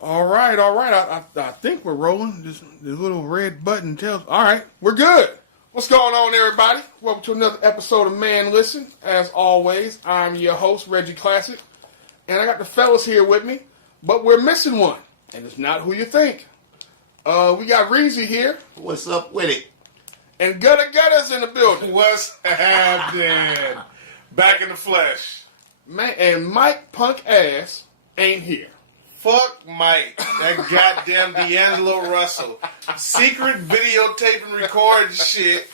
All right. I think we're rolling. This little red button tells. All right, we're good. What's going on, everybody? Welcome to another episode of Maaan Listen. As always, I'm your host, Reggie Classic, and I got the fellas here with me, but we're missing one, and it's not who you think. We got Reezy here. What's up with it? And Gutta's in the building. What's happening? Back in the flesh. Man, and Mike Punk Ass ain't here. Fuck Mike. That goddamn D'Angelo Russell. Secret videotaping, recording shit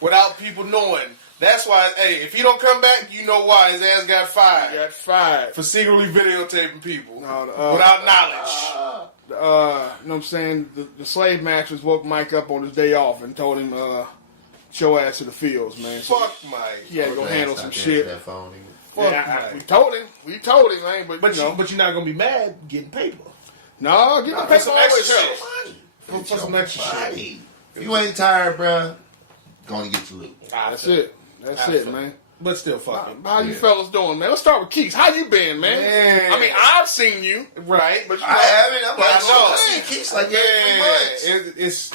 without people knowing. That's why, hey, if he don't come back, you know why. His ass got fired. Got fired. For secretly videotaping people No, without knowledge. You know what I'm saying? The slave masters woke Mike up on his day off and told him, show ass to the fields, man. So Fuck Mike. he had to go handle some shit. That phone, Fuck Yeah, Mike. we told him, man. But you know, But you're not going to be mad getting paper. no, get the For paper some always extra helps. shit. For some extra shit. If you ain't tired, bruh, gonna get you loot. That's it. That's it, man. But still fucking. How you fellas doing, man? Let's start with Quease. How you been, man? Man. I mean, I've seen you, Right. but you know, I haven't. I'm But like, I know. shit, keeps like every 3 months.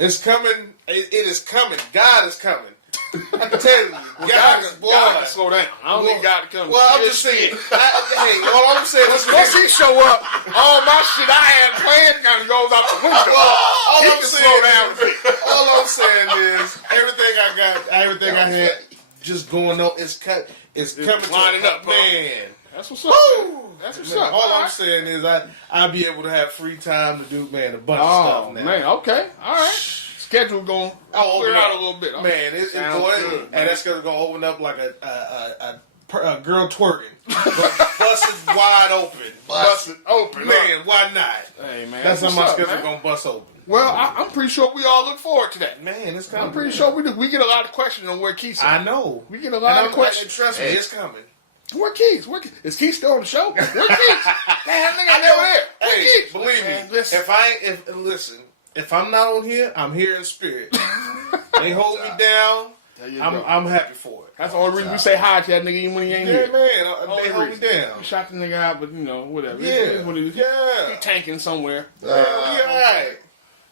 It's coming. It is coming. God is coming. I can tell you, God is born. God can slow down. I don't need God to come. Well, I'm just saying. Hey, all I'm saying is, Once he show up, all my shit I had planned kind of goes out the window. all He I'm can saying slow down a bit. All I'm saying is everything I got, everything I had, just going on. It's coming lining to up, huh? man. That's what's up. Man. That's what's Man, up. all I'm right. saying is I'll be able to have free time to do a bunch of Oh stuff now. man, okay, all right. Schedule going clear out a little bit. Okay. Man, it's Sounds going, good, and man. that's gonna open up like a girl twerking, busted wide open, Busted open. Man, why not? Hey man, That's how what's my up, schedule man? gonna bust open. Well, I'm pretty sure we all look forward to that. Man, it's coming. I'm pretty sure we do. We get a lot of questions on where Keith is. I know. We get a lot of questions. Trust me, Hey. it's coming. Where Keith? Is Keith still on the show? Where Keith? That nigga never there. Where Hey, Keith? believe Man, me, listen. if I'm not on here, I'm here in spirit. They hold me down. There you go. I'm happy for it. That's the only reason we say hi to that nigga even when he ain't Yeah, here. man, Only they hold me reason. down. We shot the nigga out, but you know, whatever. Yeah, It is what it is. yeah. He tanking somewhere. Yeah, we all right.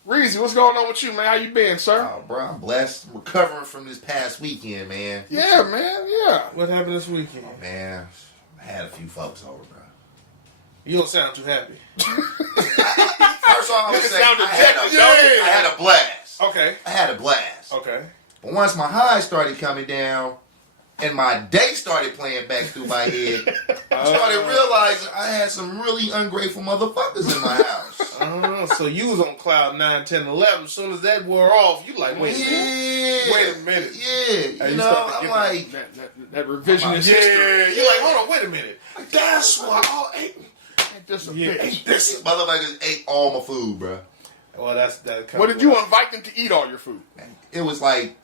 Reezy, what's going on with you, man? How you been, sir? Oh, bro, I'm blessed. I'm recovering from this past weekend, man. Yeah, man. Yeah. What happened this weekend? Man, I had a few folks over, bro. You don't sound too happy. First off, I'm Nigga saying sound I dejected, I had a blast. Okay. I had a blast. Okay. But once my highs started coming down and my day started playing back through my head, I started realizing I had some really ungrateful motherfuckers in my house. So you was on cloud 9, 10, 11. As soon as that wore off, you like, wait a minute. Yeah. Wait a minute. Yeah. Hey, You you know, started I'm giving like, That revisionist Yeah, history. you're like, hold on, wait a minute. that's why I ate. Ain't this a Yeah. bitch? This motherfuckers ate all my food, bro. Well, that. What did you invite them to eat all your food? It was like,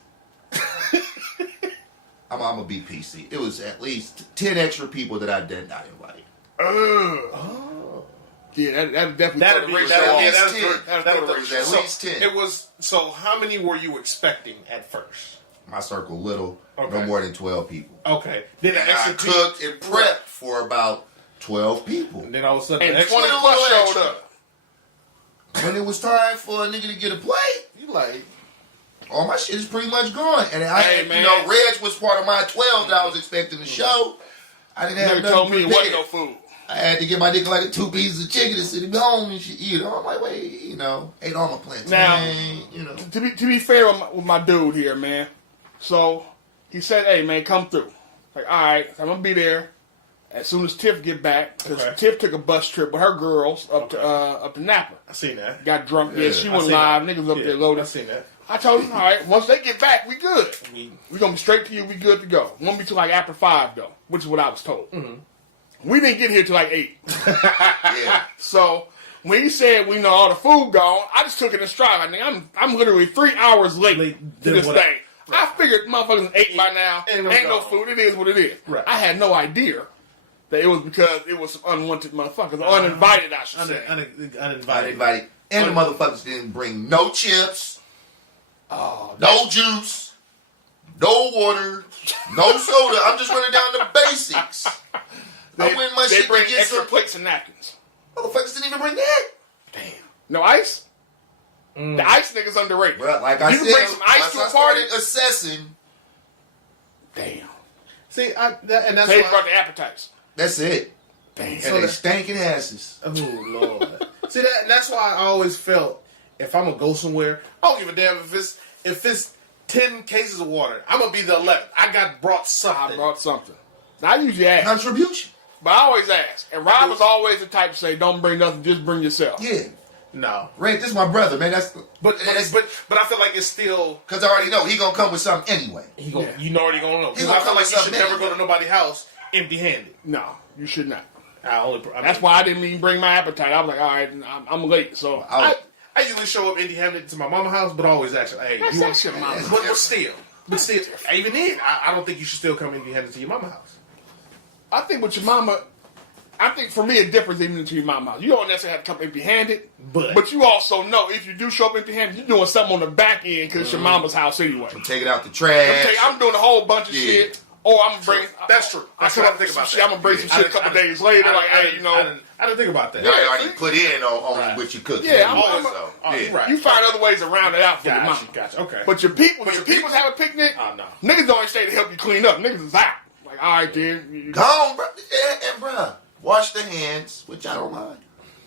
I'm gonna be PC. It was at least 10 extra people that I did not invite. Oh. Yeah, that definitely That'd throw be the ratio at off. least that's 10. good. That'd That'd throw the throw ratio at off. so least 10. It was. So how many were you expecting at first? My circle little, Okay. no more than 12 people. Okay. Then the And I extra cooked and prepped for about 12 people. And then all of a sudden, And the extra, 20 Little plus showed extra. up. When it was time for a nigga to get a plate, you like, all my shit is pretty much gone. And I, Hey, man. you know, Reg was part of my 12 that I was expecting to show. I didn't have Nigga nothing told me it wasn't prepared. no food. I had to get my nigga like 2 pieces of chicken and sit him home and shit. You know, I'm like, wait, you know, ate all my plantain. Now, you know. To be fair with my dude here, man. So he said, "Hey, man, come through." Like, all right, I'm gonna be there as soon as Tiff get back because Okay. Tiff took a bus trip with her girls up to Napa. I seen that. Got drunk. Yeah, Yeah, she I went seen live. that. Niggas up Yeah, there loaded. I seen that. I told him, all right, once they get back, we good. We gonna be straight to you. We good to go. Won't be till like after 5 though, which is what I was told. Mm-hmm. We didn't get here till like 8. Yeah. So when he said we know all the food gone, I just took it in stride. I think I'm literally 3 hours late to Then this what- thing. I figured motherfuckers ate by now. Ain't Ain't no no gone. food. It is what it is. Right. I had no idea that it was because it was some unwanted motherfuckers, or uninvited, I should say. Uninvited. And the motherfuckers didn't bring no chips, no juice, no water, no soda. I'm just running down the basics. I went my They shit bring to get extra some. plates and napkins. Motherfuckers didn't even bring that. Damn. No ice? The ice nigga's underrated. Bro, like I said, you bring some ice to a party? Assessing. Damn. See, and that's They why brought the appetites. That's it. Damn. And So they that- stinking asses. Oh Lord. See that's why I always felt if I'm gonna go somewhere, I don't give a damn if it's 10 cases of water. I'm gonna be the 11th. I brought something. I brought something. I usually ask, Contribution. but I always ask. And Rob was always the type to say, "Don't bring nothing, just bring yourself." Yeah. No. Ray, this is my brother, man. But I feel like it's still because I already know he gonna come with something anyway. you already gonna know. He Because gonna I feel come like with you should something never anyway. go to nobody's house empty-handed. No, you should not. That's That's why I didn't even bring my appetite. I was like, all right, I'm late, so I usually show up empty-handed to my mama's house, but always ask, hey, That's you want that shit, mama. But still, even then, I don't think you should still come empty-handed to your mama's house. I think with your mama, I think for me a difference even to your mama. You don't necessarily have to come empty-handed, But you also know if you do show up empty-handed, you're doing something on the back end because it's your mama's house anyway. Take it out the trash. I'm doing a whole bunch of Yeah. shit. Or I'm gonna bring. That's true. I That's come what up I think with some about shit. that. I'm gonna bring some Yeah. shit a couple days later. Like, hey, you know. I didn't think about that. Y'all already put in on Right. what you cook. Yeah, Right. You find other ways around it out for your mama. Gotcha. Okay. But your people, when your people have a picnic, Oh, no. niggas don't stay to help you clean up. Niggas is out. Like, all right, then. Go on, bro. And bro, wash the hands, which I don't mind.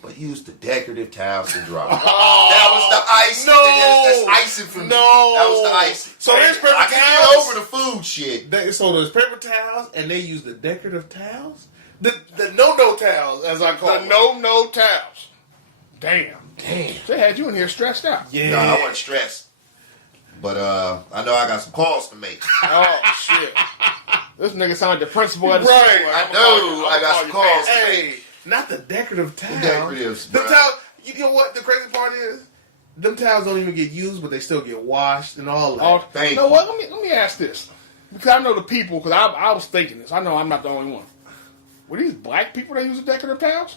But use the decorative towels to dry. That was the icing. No. That's icing for me. No. That was the icing. So there's paper I can towels. get over the food shit. So there's paper towels, and they use the decorative towels? The no towels, as I call The them. no towels. Damn. They had you in here stressed out. Yeah. No, I wasn't stressed. But I know I got some calls to make. Oh, shit. This nigga sound like the principal at the Right. school. I know. I got some calls. Hey, not the decorative towels. Decoratives, The bruh. towels, you know what the crazy part is? Them towels don't even get used, but they still get washed and all that. Oh, Thank you know you. what? Let me ask this. Because I know the people, because I was thinking this. I know I'm not the only one. Were these black people that use the decorative towels?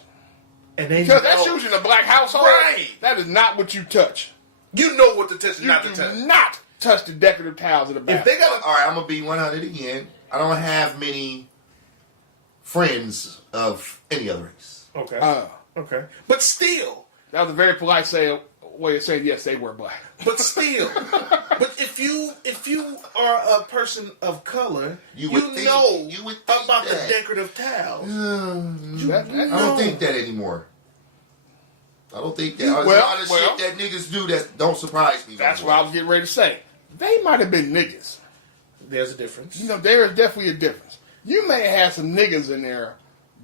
And they Because that's know- usually in a black household. Right. That is not what you touch. You know what to touch and You not to do touch. not touch the decorative towels in the If bathroom. they got All right, I'm gonna be 100 again. I don't have many friends of any other race. okay, okay, but still, That was a very polite way of saying yes, they were black. but if you are a person of color, you would think- know you would think about that. the decorative towels. I don't think that anymore. I don't think that. There's a Well, lot of shit that niggas do that don't surprise me. no That's more. what I was getting ready to say. They might have been niggas. There's a difference. You know, there is definitely a difference. You may have had some niggas in there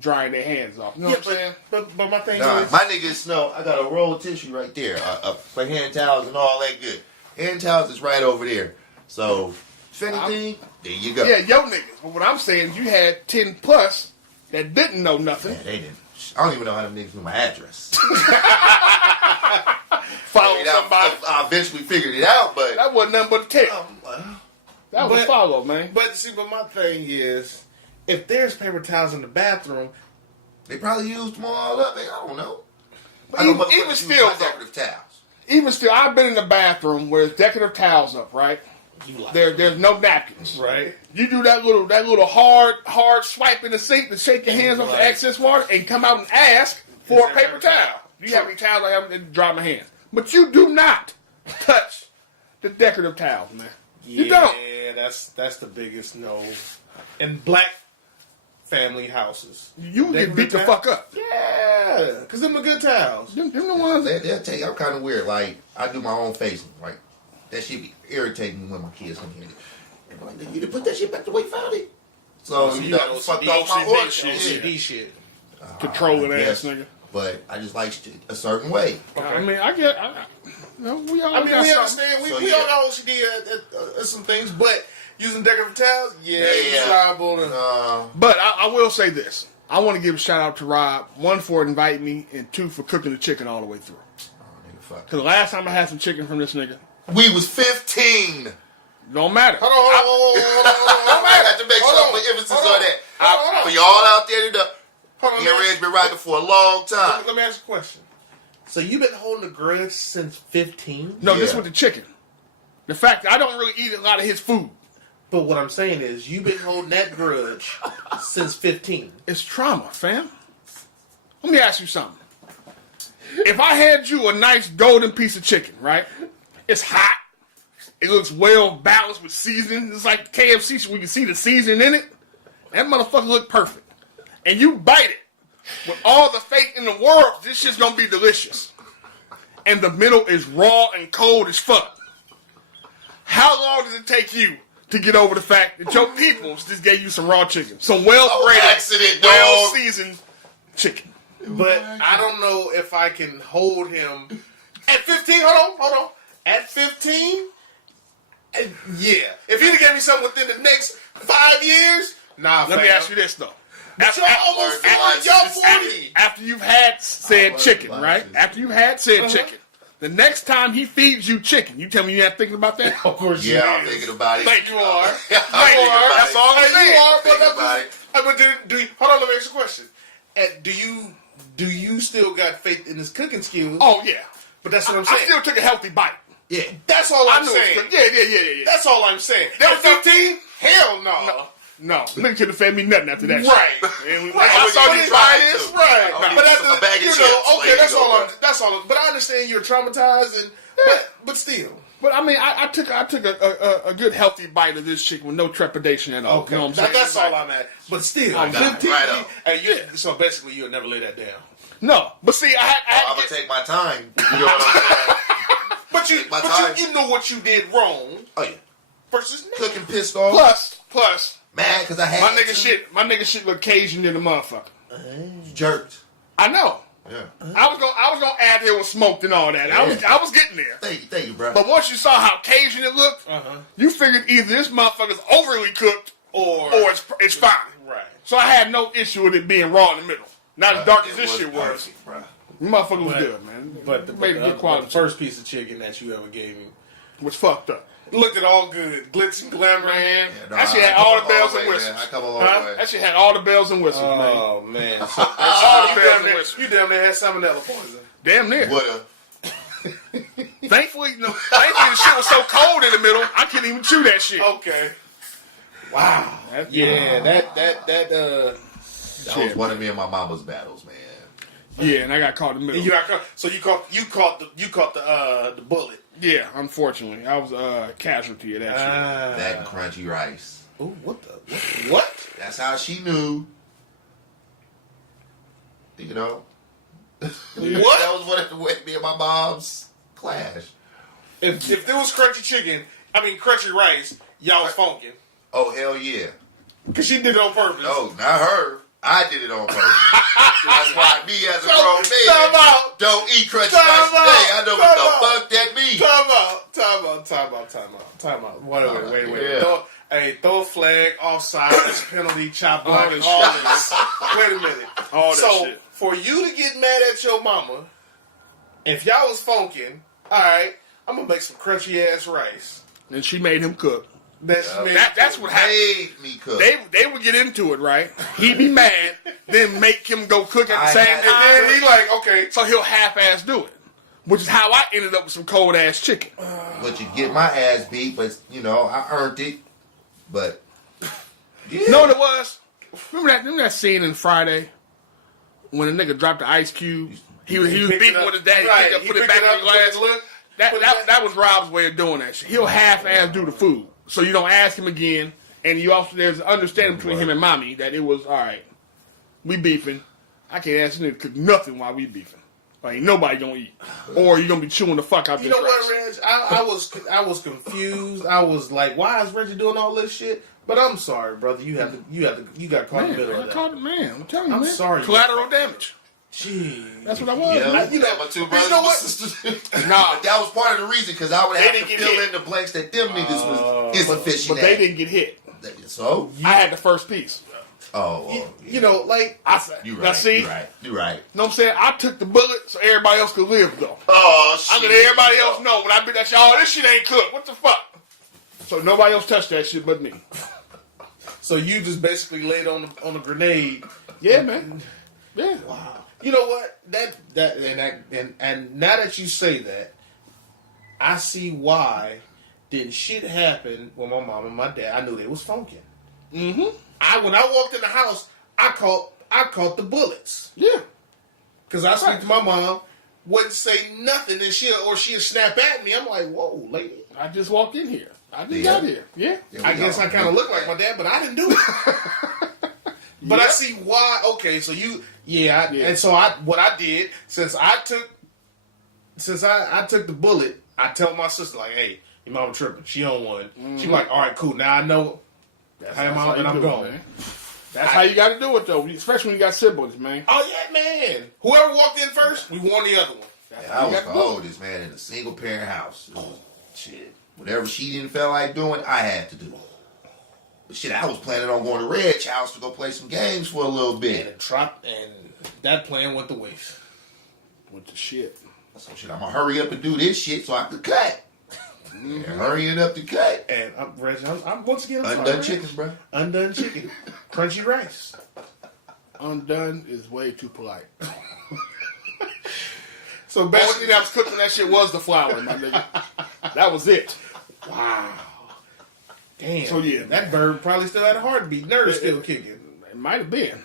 drying their hands off. You know what I'm saying? but my thing Nah, is, my niggas know I got a roll of tissue right there for hand towels and all that good. Hand towels is right over there. So, if anything, there you go. Yeah, yo niggas. But what I'm saying is you had 10 plus that didn't know nothing. Man, they didn't. I don't even know how them niggas knew my address. Follow I mean, somebody. I eventually figured it out, but That wasn't nothing but a tell. That was a but- follow, man. but my thing is, if there's paper towels in the bathroom, they probably used them all up. I don't know. But I know even motherfuckers use still, my though, decorative towels. even still, I've been in the bathroom where there's decorative towels up, right? you like There's no napkins. right? You do that little hard swipe in the sink to shake your hands off the Right. excess water and come out and ask for Is a there paper paper towel. towel? You have any towels? I haven't dry my hands. But you do not touch the decorative towels, man. You don't. Yeah, that's the biggest no. In black family houses, You get beat the fuck up. Yeah, because them are good towels. Them the ones. They'll tell you I'm kind of weird. Like, I do my own facing. Like, that shit be irritating me when my kids come here. And I'm like, you didn't put that shit back the way you found it. So, you know, got fucked OCD off my order. OCD shit. Controlling I ass guess. nigga. But I just like shit a certain way. I mean, I get. We all. I mean, got we something. understand. We So, all yeah. got OCD at some things, but using decorative towels, yeah, Yeah. it's liable to. But I will say this. I want to give a shout out to Rob. 1, for inviting me, and 2, for cooking the chicken all the way through. Nigga, fuck. Because the last time I had some chicken from this nigga, We was 15. don't matter. Hold on. I got to make Hold some on. emphasis Hold on on. that. Hold on. For y'all out there that Hold on, me and let me Red's been rocking for a long time. Let me ask you a question. So you've been holding a grudge since 15? No, this Yeah. with the chicken. The fact that I don't really eat a lot of his food. But what I'm saying is, you've been holding that grudge since 15. It's trauma, fam. Let me ask you something. if I had you a nice golden piece of chicken, right? It's hot. It looks well balanced with seasoning. It's like KFC where you can see the seasoning in it. That motherfucker look perfect. And you bite it with all the faith in the world. This shit's gonna be delicious. And the middle is raw and cold as fuck. How long does it take you to get over the fact that your peoples just gave you some raw chicken? Some accident, dog. well-seasoned chicken. But I don't know if I can hold him at 15. Hold on. At 15, yeah. If he'd have gave me something within the next 5 years, nah. Let me ask you this though. But y'all almost 40. Y'all 40. After you've had said chicken, right? After you've had said chicken, the next time he feeds you chicken, you tell me you're not thinking about that? Of course, Yeah, I'm thinking about it. Thank you are. Thank you are. That's all I'm saying. You are. Thinking about it. But do you, hold on, let me ask you a question. Do you still got faith in his cooking skills? Oh yeah. But that's what I'm saying. I still took a healthy bite. Yeah, that's all I'm saying. Yeah. That's all I'm saying. At 15? Hell no. No, nigga could have fed me nothing after that. Right. Shit. Right. I saw you try trying this. to. Right. I'll But give you a bag of you chips. know, okay, There that's you go, all. bro. That's all. But I understand you're traumatized, and but still. But I mean, I took a good healthy bite of this chicken with no trepidation at all. Okay, You know what I'm saying? that's all I'm at. But still, I got it. 15. Right up. And so basically, you'll never lay that down. No, but see, I had I'm to gonna get, take my time. You know what I'm saying? But my time. you know what you did wrong Oh yeah. versus now. Cooking pissed off. plus Mad because I had my nigga shit look Cajun than a motherfucker. jerked. I know. Yeah. I was gonna add here with smoked and all that. I was getting there. Thank you, bro. But once you saw how Cajun it looked, you figured either this motherfucker's overly cooked or it's fine. Right. So I had no issue with it being raw in the middle. Not as dark as It this was shit was. perfect, bro. The motherfucker was But- good, man. But made good quality. the first piece of chicken that you ever gave me was fucked up. looked at all good, glitz and glamour. Man, Yeah, no, that shit I had come all a the bells long and way, whistles. man. I come a long way. That shit had all the bells and whistles, man. Oh man! So, All the you, bells damn and near, whistles. you damn near had salmonella poison. Damn near. Would've. Thankfully, the shit was so cold in the middle, I couldn't even chew that shit. Okay. Wow. Yeah, That was one of me and my mama's battles, man. Yeah, and I got caught in the middle. You got caught, so you caught the bullet. Yeah, unfortunately, I was a casualty of that shit. That and crunchy rice. Ooh, what? That's how she knew. You know. What? That was what me and my mom's clash. If there was crunchy rice, y'all was funking. Oh hell yeah. Cause she did it on purpose. No, not her. I did it on purpose. That's why me as a grown Time man out. don't eat crunchy Time rice out. today. I know what Time the out. fuck that means. Time out. Wait. Yeah. Throw a flag, offside, penalty, chop block, this all shit. this. Wait a minute. All that So, shit. for you to get mad at your mama, if y'all was funking, alright, I'm gonna make some crunchy ass rice. And she made him cook. That's That's what happened. Made me cook. They would get into it, right? He'd be mad, then make him go cook at the I same had- time. And he like, okay. So he'll half-ass do it. Which is how I ended up with some cold-ass chicken. But you get my ass beat, but you know, I earned it. But yeah. You know what it was? Remember that scene in Friday when the nigga dropped the ice cube? He was picked beating it up. with his daddy, Right. picked He put it picked back it in up, the glass. put it- put it back. That was Rob's way of doing that shit. He'll half-ass do the food. So you don't ask him again, and you also there's an understanding between him and mommy that it was, all right, we beefing. I can't ask him to cook nothing while we beefing. Like, ain't nobody gonna eat. Or you're gonna be chewing the fuck out You this know rice. what, Reg? I was confused. I was like, why is Reggie doing all this shit? But I'm sorry, brother. You got caught in the middle Man, of I that. called it, man. I'm telling you, I'm man. sorry. Collateral damage. Gee. That's what I was. Yeah, man. you know- my two you brothers know and what? sisters. Nah. That was part of the reason because I would They have didn't to get fill hit. in the blanks that them niggas was insufficient. But they didn't get hit. So I had the first piece. You know, like I said, you now right. see, You right. You right. know what I'm saying? I took the bullet so everybody else could live, though. Oh I shit. let everybody else know when I bit that shit, oh, this shit ain't cooked. What the fuck? So nobody else touched that shit but me. so you just basically laid on a grenade. Yeah, man. Yeah. Wow. You know what? And now that you say that, I see why didn't shit happen when my mom and my dad. I knew they was funking. Mm-hmm. When I walked in the house, I caught the bullets. Yeah. Cause I speak to my mom. wouldn't say nothing, and she'll snap at me. I'm like, whoa, lady. I just walked in here. I just got here. Yeah. I guess I kind of look like my dad, but I didn't do it. But I see why. Okay, so and so what I did since I took the bullet, I tell my sister like, hey, your mama tripping. She on one. Mm-hmm. She like, all right, cool. Now I know. That's how I'm going. Man. That's how you got to do it though, especially when you got siblings, man. Oh yeah, man. Whoever walked in first, we warned the other one. I was the oldest, man, in a single parent house. Shit. Whatever she didn't feel like doing, I had to do. But shit, I was planning on going to Red's house to go play some games for a little bit. And that plan went to waste. Went to shit. So shit, I'm gonna hurry up and do this shit so I can cut. Mm-hmm. Yeah, hurrying up to cut. And I'm once again undone chickens, bro. Undone chicken, crunchy rice. Undone is way too polite. So basically, that was cooking. That shit was the flour, my nigga. That was it. Wow. Damn. So yeah, that bird probably still had a heartbeat. Nerves still kicking. It might have been.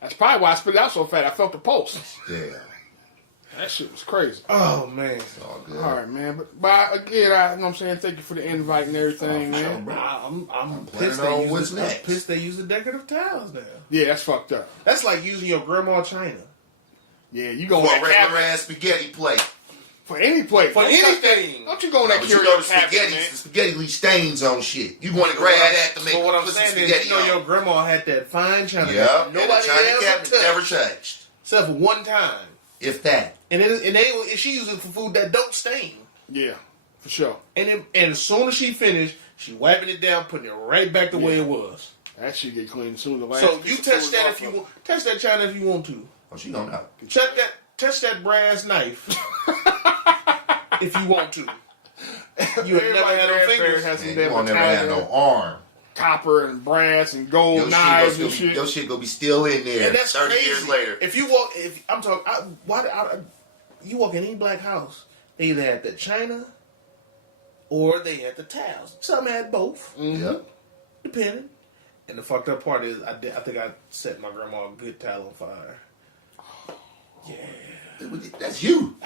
That's probably why I spit it out so fast. I felt the pulse. Yeah. That shit was crazy. Oh man, it's all good. All right, man. But again, you know what I'm saying, thank you for the invite and everything, man. I'm pissed. I'm pissed they use the decorative towels now. Yeah, that's fucked up. That's like using your grandma china. Yeah, you go for a regular ass spaghetti plate. For any plate, for anything. Don't you go in that curio cabinet, man. The spaghetti leave stains on shit. You want to grab that to make what I'm saying is, your grandma had that fine china. Yep. Nobody China cabinet never touched, except for one time. If that. And she uses it for food that don't stain. Yeah, for sure. And as soon as she finished, she wiping it down, putting it right back the way it was. That shit get clean as soon as the last. So you touch that if you want. Touch that china if you want to. Oh, she don't know. Touch that brass knife if you want to. You have never had no fingers. You won't never have no arm. Copper and brass and gold knives and shit. Your shit gonna be still in there. And that's 30 crazy. years later. If you walk, you walk in any black house, they either had the china or they had the towels. Some had both. Mm-hmm. Yep. Depending. And the fucked up part is, I think I set my grandma a good towel on fire. Yeah. That's you.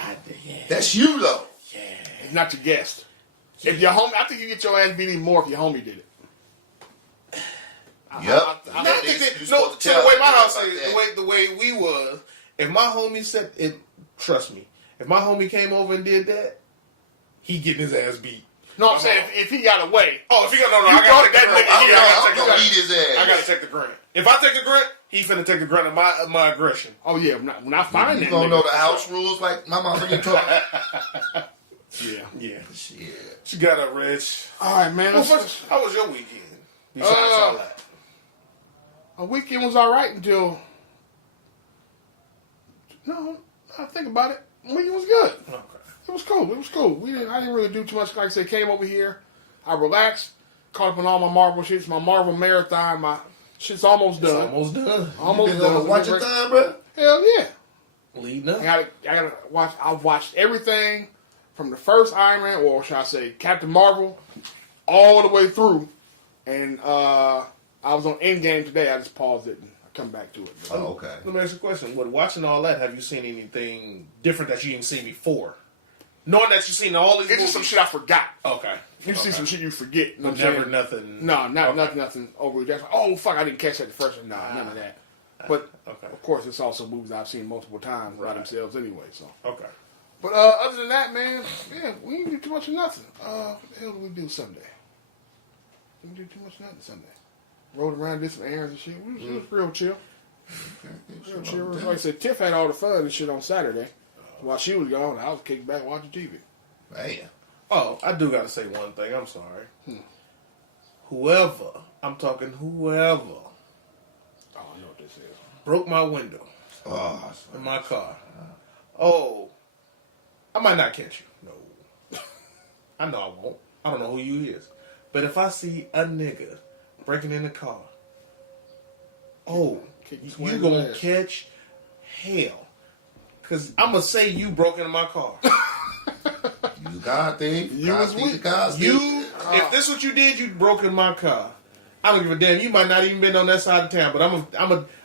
Yeah. That's you though. Yeah. It's not your guest. If your homie, I think you get your ass beat even more if your homie did it. Yep. I think the way my house is, the way we was, if my homie said it, trust me, if my homie came over and did that, he getting his ass beat. No, I'm saying if he got away. Oh, if he got I gotta take the grant. I'm gonna beat his ass. I gotta take the grant. If I take the grant, he finna take the grant of my aggression. Oh yeah, when I find that, you gonna know the house rules like my mama didn't talk. Yeah. She got up, Rich. All right, man. How was your weekend? Besides all that. A weekend was all right until. No, I think about it. The weekend was good. Okay. It was cool. I didn't really do too much. Like I said, came over here. I relaxed. Caught up on all my Marvel shits. My Marvel marathon. My shit's almost done. Almost done. Watch your time, bro. Hell yeah. Leading up. I gotta watch. I've watched everything from the first Iron Man, or should I say Captain Marvel, all the way through. And I was on Endgame today. I just paused it and I come back to it. Oh, okay. Let me ask you a question. Watching all that, have you seen anything different that you didn't see before? Knowing that you've seen all these movies. Just some shit I forgot. Okay. You see some shit you forget. But never nothing. No, nothing over that. Oh, fuck, I didn't catch that the first one. Nah, none of that. But, of course, it's also movies I've seen multiple times by themselves anyway. So. Okay. But other than that, man, we didn't do too much of nothing. What the hell did we do Sunday? Didn't do too much of nothing Sunday. Rode around, did some errands and shit. It was real chill. Real chill. Like I said, Tiff had all the fun and shit on Saturday. While she was gone, I was kicking back watching TV. Man. Oh, I do got to say one thing. I'm sorry. Whoever, I'm talking whoever. Oh, I know what this is. Broke my window. In my car. Oh, I might not catch you. No. I know I won't. I don't know who you is. But if I see a nigga breaking in the car, you gonna catch hell. Because I'm going to say you broke into my car. You God thief. You was weak. If this is what you did, you broke in my car. I don't give a damn. You might not even been on that side of town, but I'm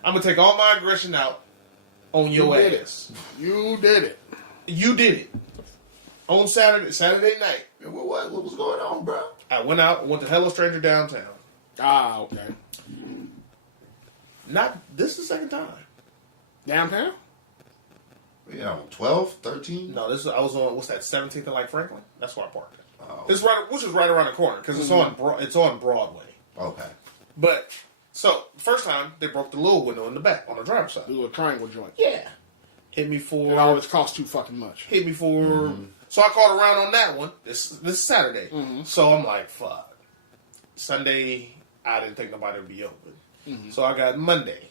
gonna take all my aggression out on your ass. You did it. You did it on Saturday night. What was going on, bro? I went to Hello Stranger downtown. Ah, okay. This is the second time. Downtown? Yeah, 12, 13? No, I was on, what's that, 17th and like Franklin? That's where I parked it. Oh. Which is right around the corner, because it's on Broadway. Okay. But, so, first time, they broke the little window in the back, on the driver's side. The little triangle joint. Yeah. Hit me for... It always costs too fucking much. Hit me for... So I called around on that one. This is Saturday. So I'm like, fuck. Sunday, I didn't think nobody would be open. So I got Monday.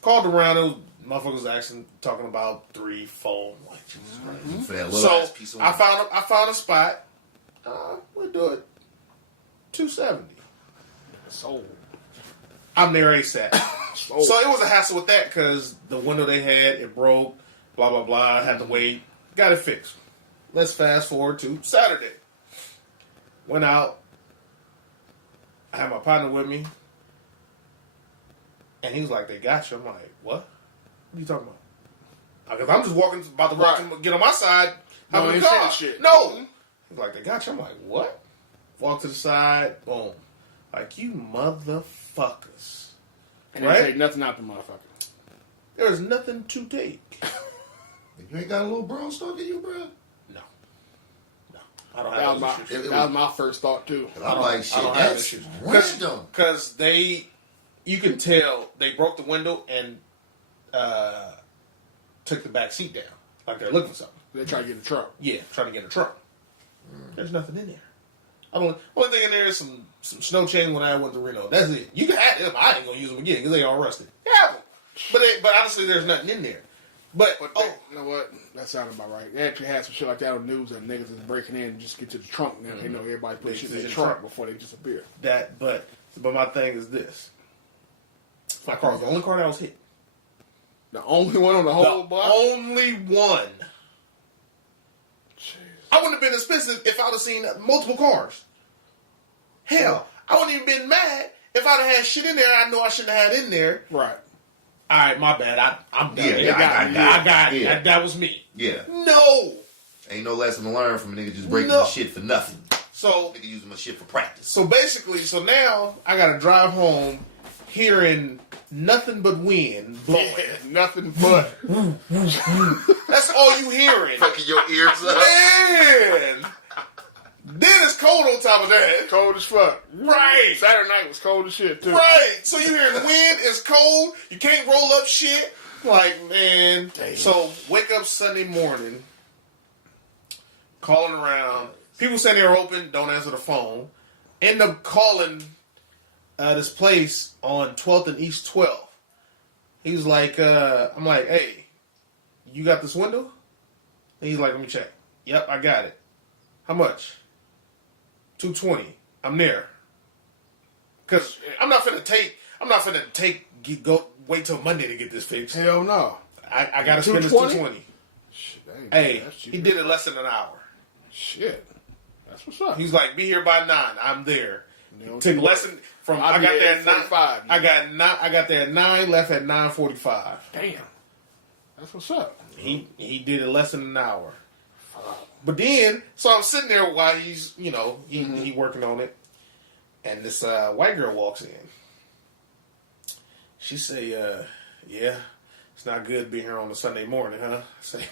Called around, it was, motherfuckers talking about 3, 4. I'm like, Jesus Christ. For that little So ass piece of I found a spot. We'll do it. $270. Sold. I'm there ASAP. Sold. So it was a hassle with that because the window they had, it broke, blah, blah, blah. I had to wait. Got it fixed. Let's fast forward to Saturday. Went out. I had my partner with me. And he was like, they got you. I'm like, what? What are you talking about? Because I'm just about to walk get on my side. No, I'm in they the car. said shit. No. He's like, they got you. I'm like, what? Walk to the side. Boom. Like, you motherfuckers. And right? they take nothing out the motherfucker. There's nothing to take. You ain't got a little brown stalking you, bro? No. I don't have those issues. That was my first thought, too. I'm like, shit, don't have that's issues. random. Because you can tell they broke the window and took the back seat down. Like they're looking for something. They try to get in the truck. Yeah, trying to get in the truck. There's nothing in there. Only thing in there is some snow chains when I went to Reno. That's it. You can have them. I ain't going to use them again because they all rusted. Have them. But honestly, there's nothing in there. But you know what? That sounded about right. They actually had some shit like that on the news that niggas is breaking in and just get to the trunk. Now they know everybody put shit in the trunk before they disappear. but my thing is this. My car was the only car that was hit. The only one on the whole block? Only one. Jeez. I wouldn't have been expensive if I would have seen multiple cars. Hell, I wouldn't even been mad if I'd have had shit in there I know I shouldn't have had in there. Right. All right, my bad. I'm done. Yeah, I got it. Yeah. That was me. Yeah. No. Ain't no lesson to learn from a nigga just breaking my shit for nothing. So Nigga using my shit for practice. So now I got to drive home hearing nothing but wind blowing. Yeah, nothing but. That's all you hearing. Fucking your ears up. Man. Then it's cold on top of that. Cold as fuck. Right. Saturday night was cold as shit, too. Right. So you hear the wind, it's cold, you can't roll up shit. Like, man. Damn. So wake up Sunday morning, calling around. People saying they're open, don't answer the phone. End up calling this place on 12th and East 12th. He was like, I'm like, hey, you got this window? And he's like, let me check. Yep, I got it. How much? $220. I'm there. Cause I'm not finna wait till Monday to get this fixed. Hell no. I gotta spend this $220. Shit, Hey, he did it less than an hour. Shit. That's what's up. He's like, be here by 9. I'm there. You know, Took less than from I'll I be got there at at 9. 8:45. I got there at 9, left at 9:45. Damn. That's what's up. He did it less than an hour. But then, so I'm sitting there while he's, he working on it, and this white girl walks in. She say, yeah, it's not good being here on a Sunday morning, huh? I say,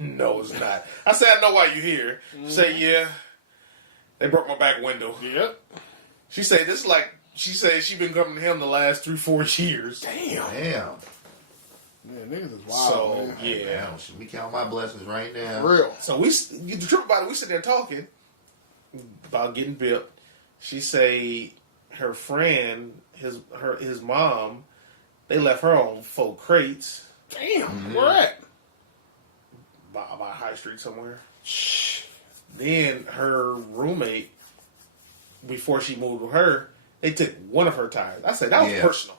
no, it's not. I say, I know why you're here. Say, yeah, they broke my back window. Yep. She say, this is like, she said she been coming to him the last 3-4 years. Damn. Man, niggas is wild, So, man. yeah. Man, should we count my blessings right now? For real. So the truth about it, we sit there talking about getting built. She say her friend, his mom, they left her on 4 crates. Damn. Where at? By High Street somewhere. Then her roommate, before she moved with her, they took one of her tires. I said, that was personal.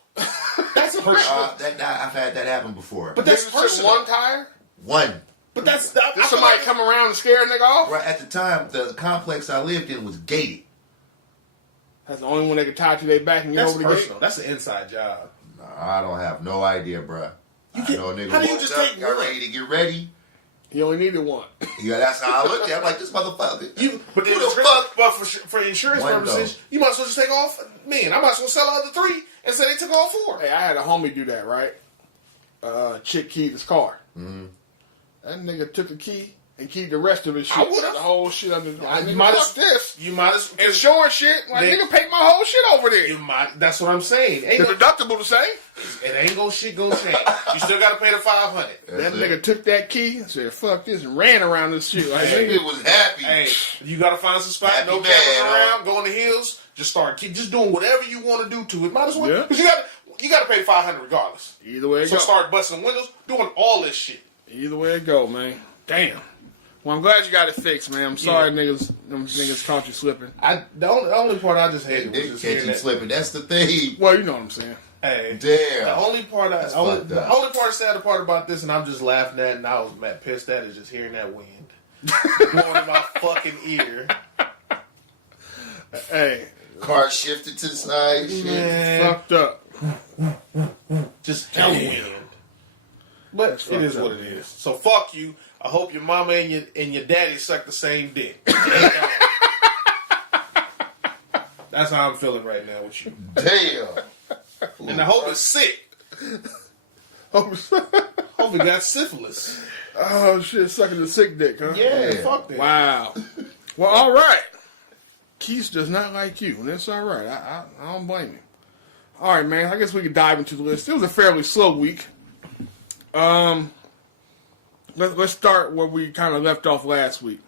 That's personal. I've had that happen before. But that's Niggas took personal. one tire? One. But that's... Did somebody come around and scare a nigga off? Right at the time, the complex I lived in was gated. That's the only one they could tie to their back and get That's over the personal. gate? That's an inside job. Nah, I don't have no idea, bruh. I know a nigga how do you walked just up, take got one? ready to get ready. He only needed one. Yeah, that's how I looked at it. I'm like, this motherfucker. But then Who the fuck? But for insurance One purposes, you might as well just take off. Man, I might as well sell the other 3 and say they took all 4. Hey, I had a homie do that, right? Chick keyed his car. Mm-hmm. That nigga took a key and keyed the rest of his shit. I would've. The whole shit under the You might fuck this. You might as well. Insurance shit. Like, They- nigga paid my whole shit over there. You might. That's what I'm saying. The deductible the same. It ain't gonna change. You still gotta pay the $500. That nigga took that key and said, fuck this, and ran around this shit. Like, That nigga, nigga was happy. Hey, you gotta find some spot, Happy no man, cameras huh? around, go in the hills, just doing whatever you want to do to it. Might as well, Yeah. because you gotta pay $500 regardless. either way it So go. start busting windows, doing all this shit. Either way it go, man. Damn. Well, I'm glad you got it fixed, man. I'm sorry them niggas caught you slipping. The only part I just hated was They just catch hearing you that. slipping. That's the thing. Well, you know what I'm saying. Hey, Damn. the only part sad part about this, and I'm just laughing at, and I was mad pissed at, is just hearing that wind blowing in my fucking ear. Hey, Car shifted to the side and shit. Man, fucked up. just hell wind. But That's it is fucked what up, it man. is. So fuck you. I hope your mama and your daddy suck the same dick. That's how I'm feeling right now with you. Damn. And I hope it's sick. Hope it got syphilis. Oh shit, sucking the sick dick, huh? Yeah, Yeah. fuck that. Wow. Well, all right. Quease does not like you, and that's all right. I don't blame him. All right, man. I guess we could dive into the list. It was a fairly slow week. Let's start where we kind of left off last week.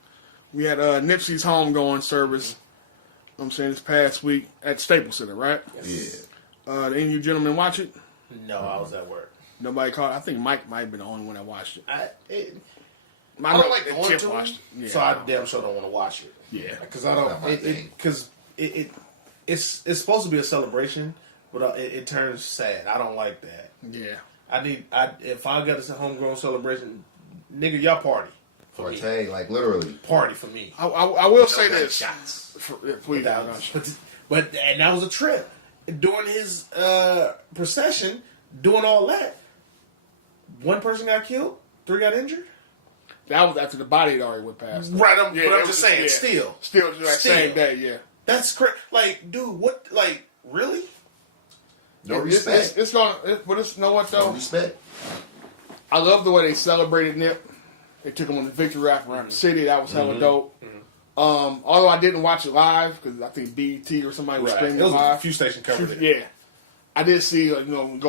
We had Nipsey's homegoing service. You know what I'm saying, this past week at Staples Center, right? Yeah. Any of you gentlemen watch it? No, I was at work. Nobody caught it? I think Mike might have been the only one that watched it. I know don't like that going Tip to watched them, it. Yeah. so I damn sure don't want to watch it. Yeah. Because I Not my don't. thing. Because it's supposed to be a celebration, but it turns sad. I don't like that. Yeah. If I got a homegrown celebration, nigga, y'all party for me. Forte, like literally. Party for me. I will say No this. shots. Please. But and that was a trip. During his procession, doing all that, one person got killed, 3 got injured. That was after the body had already went past. Right, but that I'm was just saying, yeah. still that same day, yeah. That's crazy. Like, dude, what? Like, really? No respect. It's gonna. But it's, you know what No though? respect. I love the way they celebrated Nip. They took him on the victory lap around the city. That was hella dope. Although I didn't watch it live because I think BET or somebody was Right. streaming It was live. a few stations covered it. Yeah. I did see, go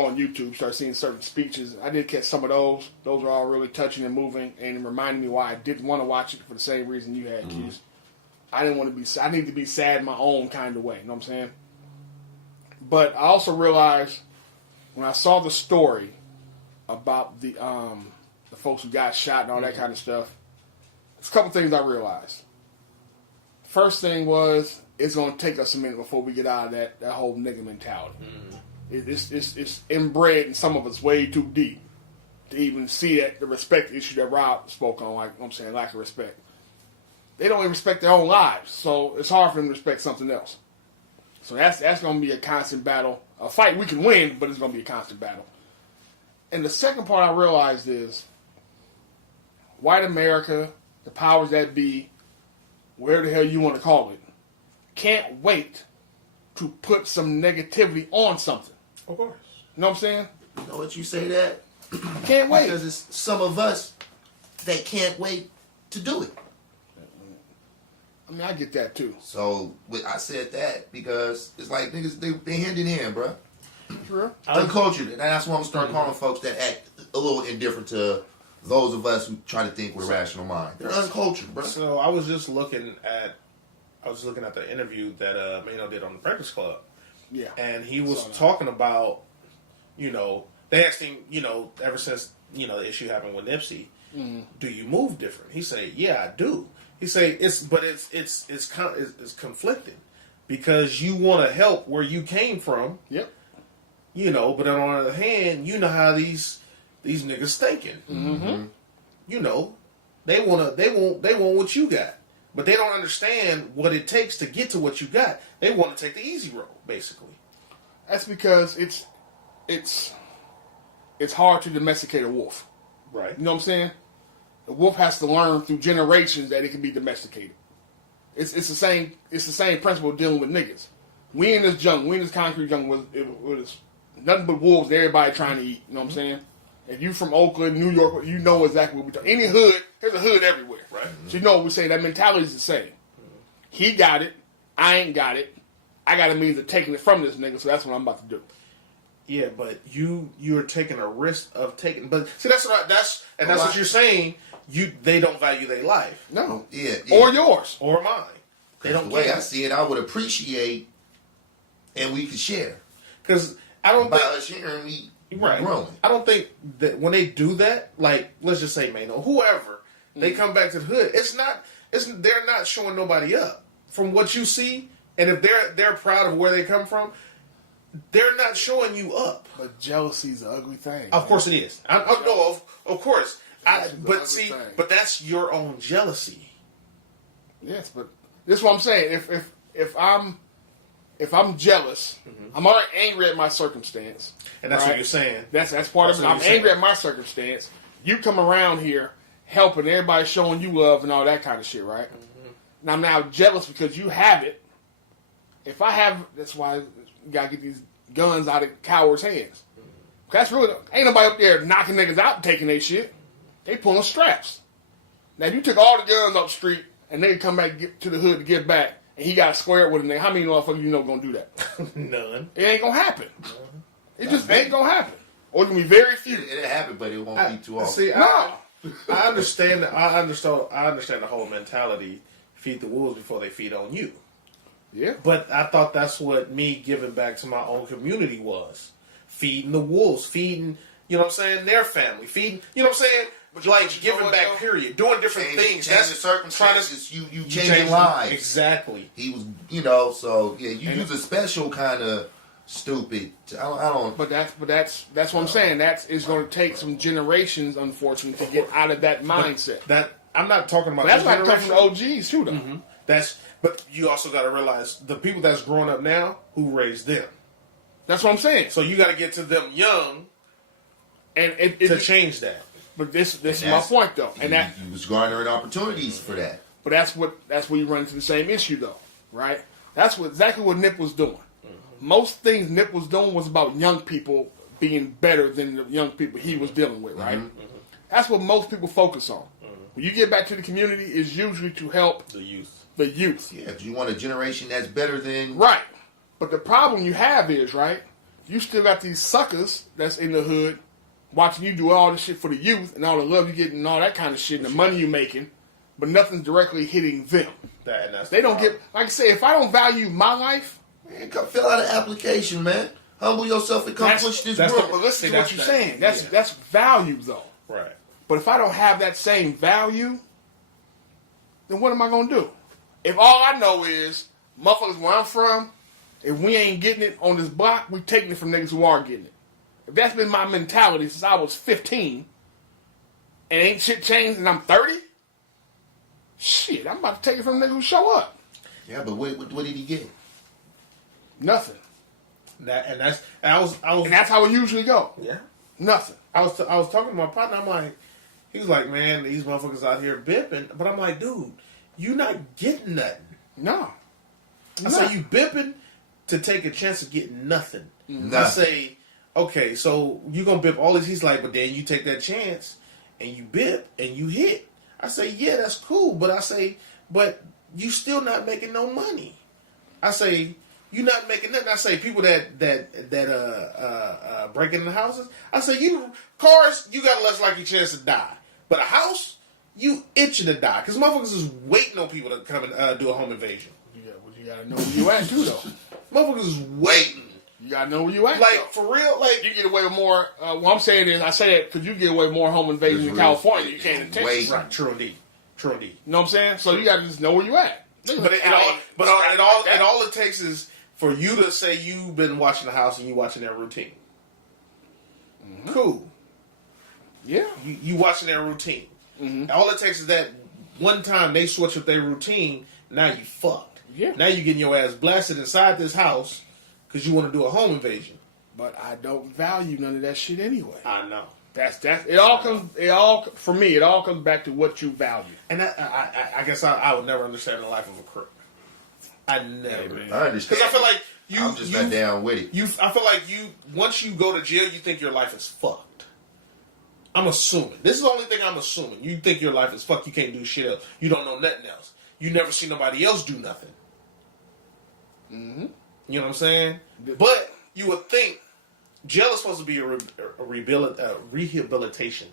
on YouTube, start seeing certain speeches. I did catch some of those. Those were all really touching and moving, and it reminded me why I didn't want to watch it for the same reason you had, Quease. I didn't want to be. I need to be sad in my own kind of way. You know what I'm saying? But I also realized when I saw the story about the folks who got shot and all that kind of stuff, there's a couple things I realized. First thing was, it's going to take us a minute before we get out of that whole nigga mentality. It's inbred in some of us way too deep to even see that the respect issue that Rob spoke on, like I'm saying, lack of respect. They don't even respect their own lives, so it's hard for them to respect something else. So that's going to be a constant battle. A fight we can win, but it's going to be a constant battle. And the second part I realized is, white America, the powers that be, whatever the hell you want to call it, can't wait to put some negativity on something. Of course. You know what I'm saying? You know what you say that? Can't wait. Because it's some of us that can't wait to do it. I mean, I get that too. So I said that because it's like niggas, they hand in hand, bro. Sure. Uncultured. And that's why I'm starting calling folks that act a little indifferent to those of us who try to think with a rational mind. They're uncultured, bro. So I was just looking at the interview that M.I.A did on the Breakfast Club. Yeah. And he was Saw that. talking about, they asked him, ever since, the issue happened with Nipsey, do you move different? He said, yeah, I do. He said, it's conflicting because you want to help where you came from, Yep. but on the other hand, you know how these niggas thinking. Mm-hmm. They want what you got. But they don't understand what it takes to get to what you got. They want to take the easy road, basically. That's because it's it's hard to domesticate a wolf. Right. You know what I'm saying? The wolf has to learn through generations that it can be domesticated. It's the same. It's the same principle dealing with niggas. We in this jungle, we in this concrete jungle, was nothing but wolves. And everybody trying to eat. You know what I'm saying? If you from Oakland, New York, you know exactly what we're talking. Any hood, there's a hood everywhere. Right. So you know what we say. That mentality is the same. He got it. I ain't got it. I got a means of taking it from this nigga. So that's what I'm about to do. Yeah, but you're taking a risk of taking. But see, that's what you're saying. They don't value their life. No. Yeah. Or yours. Or mine. They don't The way care. I see it, I would appreciate, and we could share. Because I don't By think us sharing, we right. growing. I don't think that when they do that, like let's just say Maaan or whoever, they come back to the hood. They're not showing nobody up from what you see, and if they're proud of where they come from, they're not showing you up. But jealousy's an ugly thing. Of course it is. No, of course. But thing. that's your own jealousy. Yes, but this is what I'm saying. If I'm jealous, I'm already angry at my circumstance. And that's right? what you're saying. That's part of it. I'm angry at my circumstance. You come around here helping everybody, showing you love and all that kind of shit, right? Mm-hmm. Now I'm now jealous because you have it. If I have, that's why you gotta get these guns out of cowards' hands. That's really ain't nobody up there knocking niggas out and taking their shit. They pulling straps. Now if you took all the guns up the street and they come back to the hood to get back, and he got squared with a nigga, how many motherfuckers you know gonna do that? None. It ain't gonna happen. It just ain't gonna happen. Or it's gonna be very few. It'll happen, but it won't be too often. See, No. I understand. I understand the whole mentality. Feed the wolves before they feed on you. Yeah. But I thought that's what me giving back to my own community was. Feeding the wolves. Feeding, you know what I'm saying, their family. Feeding, you know what I'm saying? Like giving back, period. Doing different things. That's the circumstances. You changing lives. Exactly. He was, so yeah, you use a special kind of stupid. I don't. But that's what I'm saying. It's going to take some generations, unfortunately, to get out of that mindset. That I'm not talking about. But that's why it comes from the OGs too, though. Mm-hmm. But you also got to realize the people that's growing up now who raised them. That's what I'm saying. So you got to get to them young, and to change that. But this is my point, though, and that you was garnering opportunities for that. But that's where you run into the same issue, though, right? That's exactly what Nip was doing. Most things Nip was doing was about young people being better than the young people he was dealing with, right? That's what most people focus on. When you get back to the community, it's usually to help The youth. Yeah, you want a generation that's better than Right. But the problem you have is, right, you still got these suckers that's in the hood watching you do all this shit for the youth and all the love you get and all that kind of shit and the money you making, but nothing's directly hitting them. They don't get, like I say, if I don't value my life, man, come fill out an application, man. Humble yourself and come push this world. But listen to what you're saying. That's value, though. Right. But if I don't have that same value, then what am I going to do? If all I know is, motherfuckers where I'm from, if we ain't getting it on this block, we taking it from niggas who are getting it. If that's been my mentality since I was 15, and ain't shit changed and I'm 30, shit, I'm about to take it from niggas who show up. Yeah, but what did he get? Nothing. And that's how it usually go. Yeah. Nothing. I was talking to my partner. I'm like, he was like, man, these motherfuckers out here bipping. But I'm like, dude, you not getting nothing. No. I say you bipping to take a chance of getting nothing. Nothing. I say, okay, so you gonna bip all this. He's like, but then you take that chance and you bip and you hit. I say, yeah, that's cool. But I say, but you still not making no money. I say, you not making nothing. I say, people that break into houses. I say, cars, you got a less likely chance to die. But a house, you itching to die because motherfuckers is waiting on people to come and do a home invasion. You gotta know where you at too, though. Motherfuckers is waiting. You gotta know where you at. Like, though. for real, like you get away with more. What I'm saying is, I say that because you get away with more home invasions in California. You can't in Texas. Right, true indeed. True indeed. You know what I'm saying? So you gotta just know where you at. But all it takes is for you to say you've been watching the house and you watching their routine. Mm-hmm. Cool. Yeah. You watching their routine. Mm-hmm. All it takes is that one time they switch up their routine. Now you fucked. Yeah. Now you getting your ass blasted inside this house because you want to do a home invasion. but I don't value none of that shit anyway. I know. That's it. All for me. It all comes back to what you value. And I guess I would never understand the life of a crook. I never. I understand. Because I feel like I'm just not down with it. I feel like once you go to jail, you think your life is fucked. I'm assuming. This is the only thing I'm assuming. You think your life is fucked. You can't do shit else. You don't know nothing else. You never see nobody else do nothing. Mm-hmm. You know what I'm saying? But you would think jail is supposed to be a rehabilitation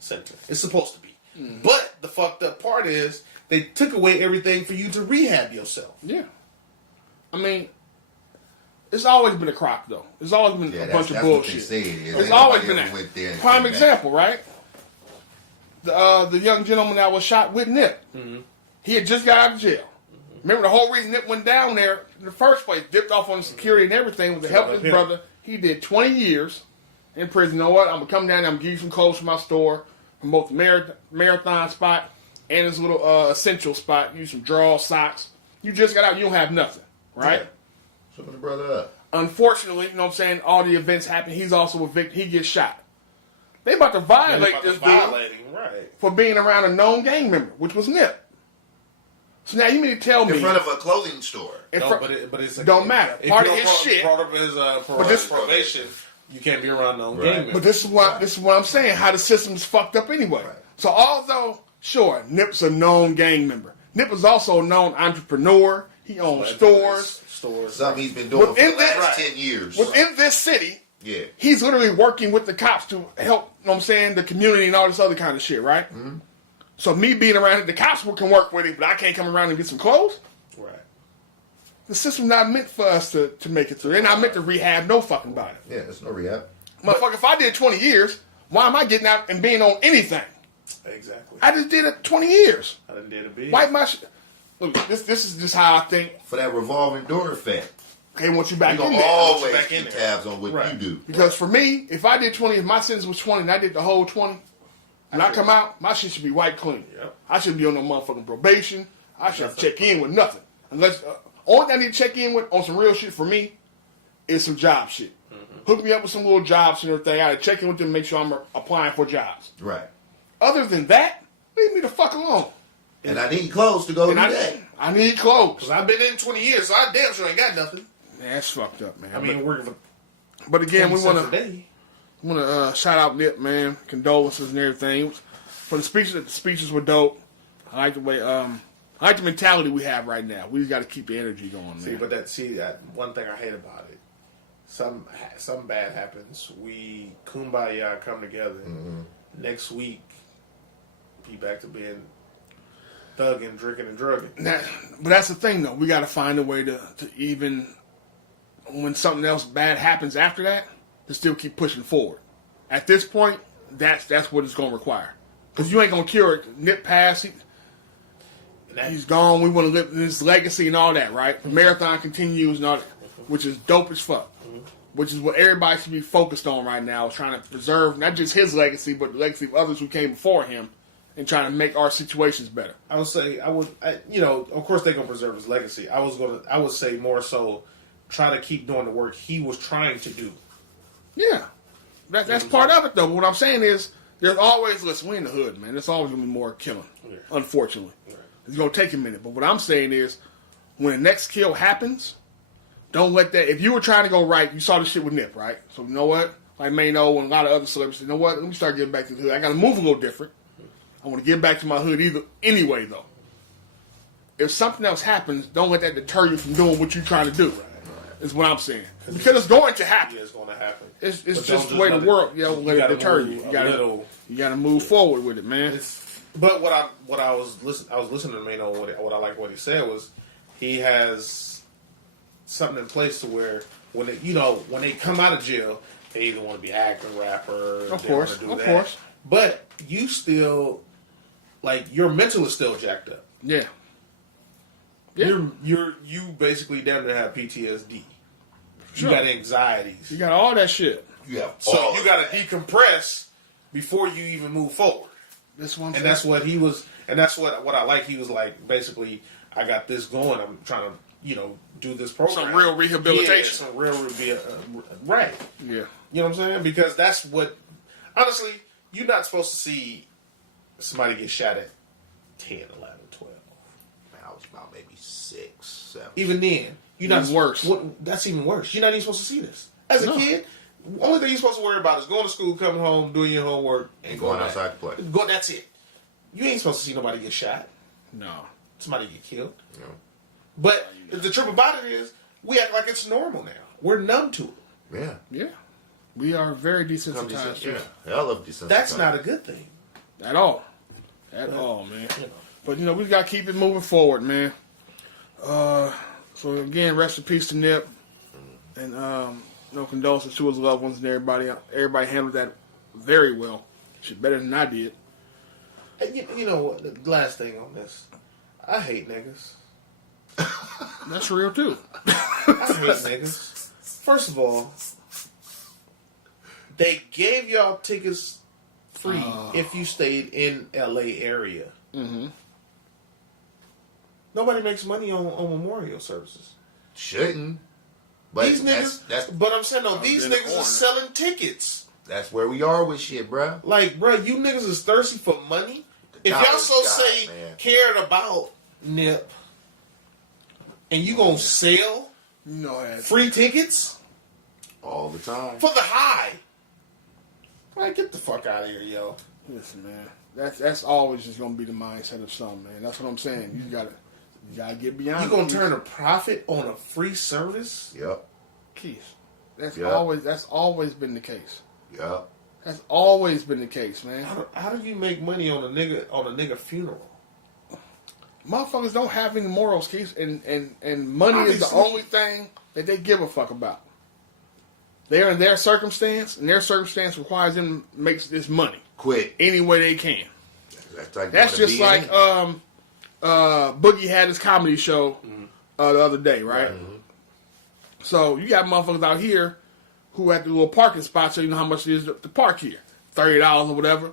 center. It's supposed to be. Mm-hmm. But the fucked up part is they took away everything for you to rehab yourself. Yeah. I mean, it's always been a crock, though. It's always been a bunch of bullshit. It's always been that. Prime example, right? The young gentleman that was shot with Nip. Mm-hmm. He had just got out of jail. Mm-hmm. Remember the whole reason Nip went down there in the first place, dipped off on the security and everything, was to help his brother. He did 20 years in prison. You know what? I'm going to come down there, I'm going to give you some clothes from my store, from both the marathon spot and this little essential spot. Use some drawers, socks. You just got out, you don't have nothing, right? Yeah. Something the brother up. Unfortunately, you know what I'm saying, all the events happen. He's also a victim. He gets shot. They about to violate this dude for being around a known gang member, which was Nip. So now you mean to tell me in front of a clothing store? But it's don't matter. Part of his shit. Part of his probation. You can't be around no gang member. But this is what I'm saying. How the system's fucked up anyway. Right. So although sure, Nip's a known gang member, Nip is also a known entrepreneur. He owns stores. Something he's been doing for the last 10 years. Within this city, he's literally working with the cops to help, you know what I'm saying, the community and all this other kind of shit, right? Mm-hmm. So me being around it, the cops can work with him, but I can't come around and get some clothes? Right. The system's not meant for us to make it through. They're not meant to rehab no fucking body. Yeah, there's no rehab. Motherfucker, if I did 20 years, why am I getting out and being on anything? Exactly. I just did it 20 years. I didn't did a bit. Wipe my shit. Look, this is just how I think. For that revolving door effect. Okay, once you back in there. Always keep tabs on what you do. Because for me, if I did 20, if my sentence was 20 and I did the whole 20, when I come out, my shit should be white clean. Yep. I shouldn't be on no motherfucking probation. I should have to check in with nothing. Unless, only thing I need to check in with on some real shit for me is some job shit. Mm-hmm. Hook me up with some little jobs and everything. I gotta check in with them and make sure I'm applying for jobs. Right. Other than that, leave me the fuck alone. And I need clothes to go do that. I need clothes. Because I've been in 20 years, so I damn sure ain't got nothing. Man, that's fucked up, man. I mean, working for but again, we want to shout out Nip, man. Condolences and everything. For the speeches were dope. I like the way, I like the mentality we have right now. We just got to keep the energy going, man. That one thing I hate about it. Something bad happens. We kumbaya, come together. Mm-hmm. Next week, be back to being thugging, drinking, and drugging. But that's the thing, though. We got to find a way to even, when something else bad happens after that, to still keep pushing forward. At this point, that's what it's going to require. Because you ain't going to cure it. Nip passed. He's gone. We want to live in his legacy and all that, right? The marathon continues and all that, which is dope as fuck. Which is what everybody should be focused on right now, is trying to preserve not just his legacy, but the legacy of others who came before him, and trying to make our situations better. I would say, of course they're going to preserve his legacy. I would say more so, try to keep doing the work he was trying to do. Yeah. That's part of it, though. But what I'm saying is, there's always, listen, we in the hood, man. There's always going to be more killing, unfortunately. Right. It's going to take a minute. But what I'm saying is, when the next kill happens, don't let that, if you were trying to go right, you saw the shit with Nip, right? So you know what? Like Maaan and a lot of other celebrities, you know what? Let me start getting back to the hood. I got to move a little different. I want to get back to my hood anyway, though. If something else happens, don't let that deter you from doing what you're trying to do. Right. Is what I'm saying. Because it's going to happen. Yeah, it's going to happen. It's just the way the world, let it deter you. You got to move forward with it, man. But what I was listening to Maaan, what I like what he said was, he has something in place to where when they come out of jail, they either want to be actor, rapper, of course. But you still, like, your mental is still jacked up. Yeah. You basically damn near have PTSD. Sure. You got anxieties. You got all that shit. You got to decompress before you even move forward. This one, and that's what he was, and that's what I like. He was like, basically, I got this going. I'm trying to do this program. Some real rehabilitation. Yeah, some real right. Yeah. You know what I'm saying? Because that's what, honestly, you're not supposed to see somebody get shot at 10, 11, 12. Man, I was about maybe 6, 7. Even then, you're not Even worse. That's even worse. You're not even supposed to see this. As a kid, the only thing you're supposed to worry about is going to school, coming home, doing your homework, And going outside to play. That's it. You ain't supposed to see nobody get shot. No. Somebody get killed. Yeah. But the truth about it is, we act like it's normal now. We're numb to it. Yeah. Yeah. We are very desensitized. Yeah. Hell of desensitized. That's not a good thing. At all. At all, man. But, we got to keep it moving forward, man. So, again, rest in peace to Nip. And, condolences to his loved ones and everybody. Everybody handled that very well. Shit, better than I did. And you know what? The last thing on this. I hate niggas. That's real, too. I hate niggas. First of all, they gave y'all tickets free if you stayed in LA area. Mm-hmm. Nobody makes money on memorial services. Shouldn't. But These niggas, but I'm saying though, these niggas are selling tickets. That's where we are with shit, bruh. Like, bruh, you niggas is thirsty for money. If y'all cared about Nip, and you gonna sell free tickets all the time for the high, like, get the fuck out of here, yo. Listen, man, that's always just gonna be the mindset of some, man. That's what I'm saying. You gotta get beyond. You gonna turn a profit on a free service? Yep. Keith, that's always been the case. Yep. That's always been the case, man. How do you make money on a nigga funeral? Motherfuckers don't have any morals, Keith, and money is the only thing that they give a fuck about. They're in their circumstance, and their circumstance requires them to make this money quick any way they can. That's just like Boogie had his comedy show the other day, right? Mm-hmm. So you got motherfuckers out here who at the little parking spot, so you know how much it is to park here, $30 or whatever.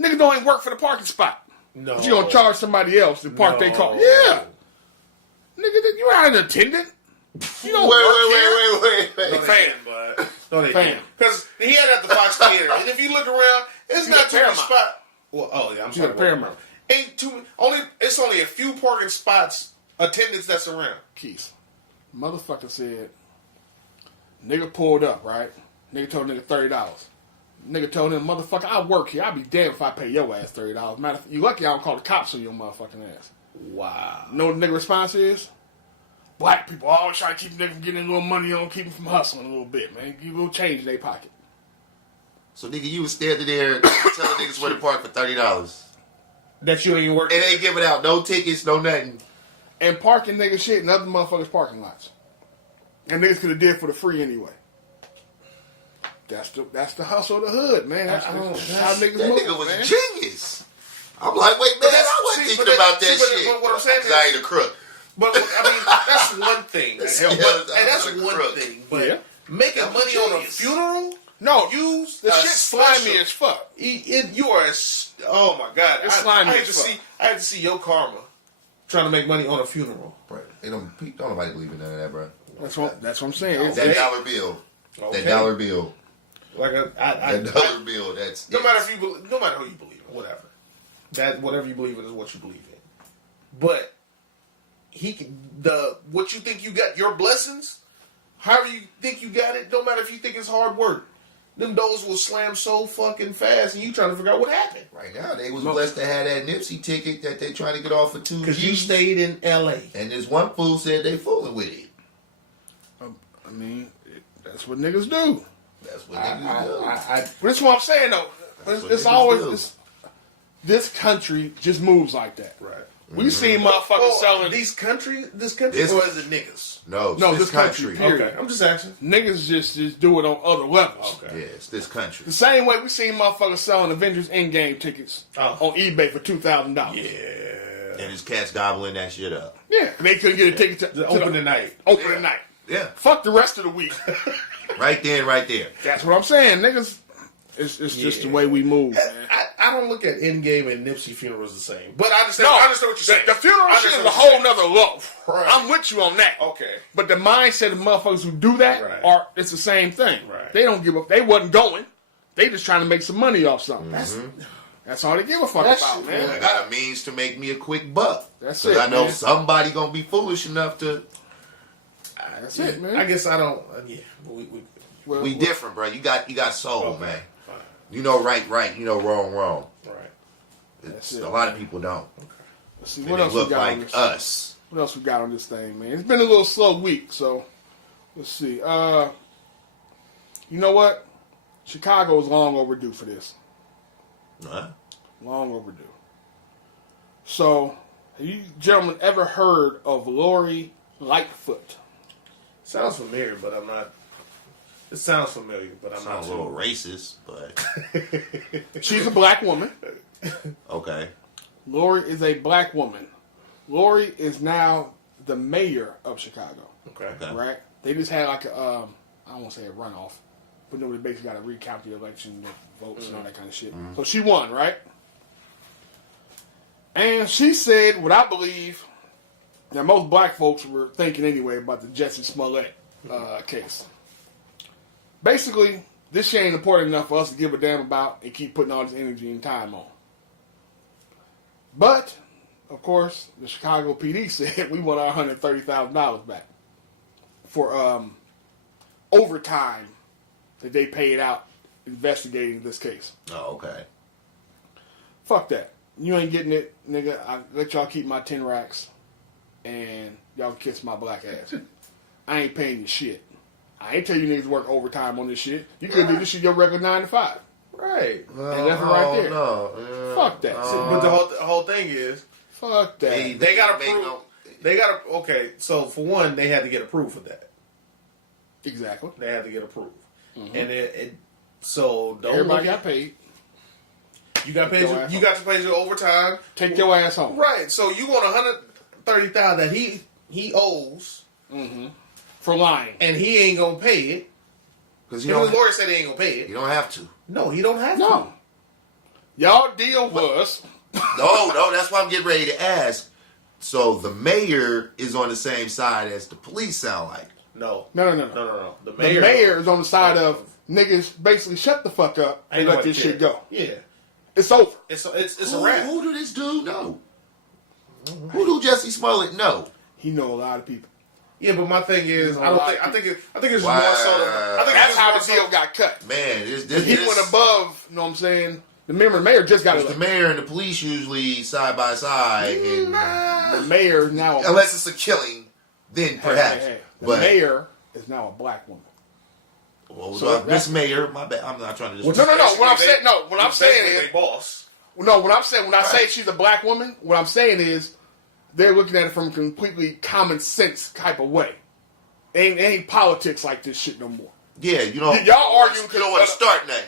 Nigga don't even work for the parking spot. No, but you gonna charge somebody else to park their car? Yeah, nigga, you not an attendant. You don't wait. Fan, but no, they fan. Because he had it at the Fox Theater, and if you look around, it's not too many spots. Well, I'm sorry, Paramount. It's only a few parking spots, attendants that's around. Keith, motherfucker said, nigga pulled up, right? Nigga told nigga $30. Nigga told him, motherfucker, I work here. I'll be damned if I pay your ass $30. Matter of fact, you lucky I don't call the cops on your motherfucking ass. Wow. You know what the nigga response is? Black people always try to keep niggas from getting a little money on, keep them from hustling a little bit, man. Give a little change in their pocket. So, nigga, you was standing there telling niggas where to park for $30. That you ain't even working. And ain't giving out no tickets, no nothing. And parking nigga shit in other motherfuckers' parking lots. And niggas could have did for the free anyway. That's the hustle of the hood, man. That's how niggas that move, nigga was man. genius. I'm like, wait, man, I wasn't thinking about that shit. But what I'm saying is, I ain't a crook. But I mean, that's one thing. That's one thing. But making money on a funeral? No, the shit's slimy as fuck. You are. Oh my god! It's slimy I had to see your karma trying to make money on a funeral. Right? Don't nobody believe in none of that, bro. That's what I'm saying. That dollar bill. Okay. That dollar bill. Like that dollar bill. That's no matter who you believe in, whatever. That whatever you believe in is what you believe in. But what you think you got, your blessings, however you think you got it, don't matter if you think it's hard work. Them doors will slam so fucking fast, and you trying to figure out what happened. Right now, they was blessed to have that Nipsey ticket that they trying to get off for 2 years. Because you stayed in L.A. And this one fool said they fooling with it. I mean, that's what niggas do. That's what niggas do. That's what I'm saying, though. It's always this country just moves like that. Right. We seen motherfuckers selling this country, or is it niggas? No, this country. Period. Okay, I'm just asking. Niggas just do it on other levels. Okay. Yeah, it's this country. The same way we seen motherfuckers selling Avengers Endgame tickets on eBay for $2,000. Yeah. And his cats gobbling that shit up. Yeah, they couldn't get a ticket to opening night. Opening night. Yeah. Fuck the rest of the week. Right there and right there. That's what I'm saying, niggas. It's just the way we move, man. I don't look at Endgame and Nipsey funerals the same. But I understand. No, I understand what you're saying. The funeral I shit is understand a what you're whole nother level. Right. I'm with you on that. Okay. But the mindset of motherfuckers who do that Right. it's the same thing. Right. They don't give up. They wasn't going. They just trying to make some money off something. That's all they give a fuck That's about, shit, man. I got a means to make me a quick buck. That's 'Cause it, I know man. somebody gonna be foolish enough to. That's it, man. I guess I don't. Yeah. But We different, bro. You got soul, Okay. man. Fine. You know right. You know wrong. Right. It's, it, a lot of people don't. Let's see And what they else we look got on like this. us. What else we got on this thing, man? It's been a little slow week, so let's see. You know what? Chicago is long overdue for this. Huh? Long overdue. So, have you gentlemen ever heard of Lori Lightfoot? Sounds familiar, but I'm not. It sounds familiar, but I'm Sounds not. a little racist, but She's a black woman. okay. Lori is a black woman. Lori is now the mayor of Chicago. Okay. Right? They just had like a, I don't want to say a runoff, but no, they basically got to recount the election, the votes, and all that kind of shit. So she won, right? And she said what I believe that most black folks were thinking anyway about the Jussie Smollett case. Basically, this shit ain't important enough for us to give a damn about and keep putting all this energy and time on. But, of course, the Chicago PD said we want our $130,000 back for overtime that they paid out investigating this case. Oh, okay. Fuck that. You ain't getting it, nigga. I let y'all keep my 10 racks and y'all kiss my black ass. I ain't paying you shit. I ain't tell you niggas work overtime on this shit. You could do this shit your regular 9 to 5. Right. And that's right there. No. Fuck that. But the whole thing is, Fuck that. they got to make prove. They got to. Okay, so for one, they had to get approved for that. Exactly. They had to get approved, and so don't Everybody look got paid. You got paid. Take your ass You home. got to pay your overtime. Take your ass home. Right. So you want $130,000 that he owes, For lying. and he ain't gonna pay it. Because His lawyer said he ain't gonna pay it. you don't have to. No, he don't have to. No. Y'all deal was. No, that's why I'm getting ready to ask. So the mayor is on the same side as the police sound like. No. No. The The mayor is on the side of niggas basically shut the fuck up and Ain't let nobody this care. shit go. Yeah. It's over. It's a wrap. Who do this dude know? Who do Jussie Smollett know? He know a lot of people. Yeah, but my thing is, You know, I think it's Wow. more so. I think That's it's how more the so- deal got cut. Man, this He went above, you know what I'm saying? The mayor just got the mayor and the police usually side by side, and The mayor is now unless it's a killing, then perhaps. The But mayor is now a black woman. well, So this mayor, my bad. I'm not trying to. No. What I'm saying, what I'm saying Basically, is, they boss. no. What I'm saying when I say she's a black woman, what I'm saying is they're looking at it from a completely common sense type of way. It ain't politics like this shit no more. Yeah, you know, Y'all arguing You don't want to start nothing.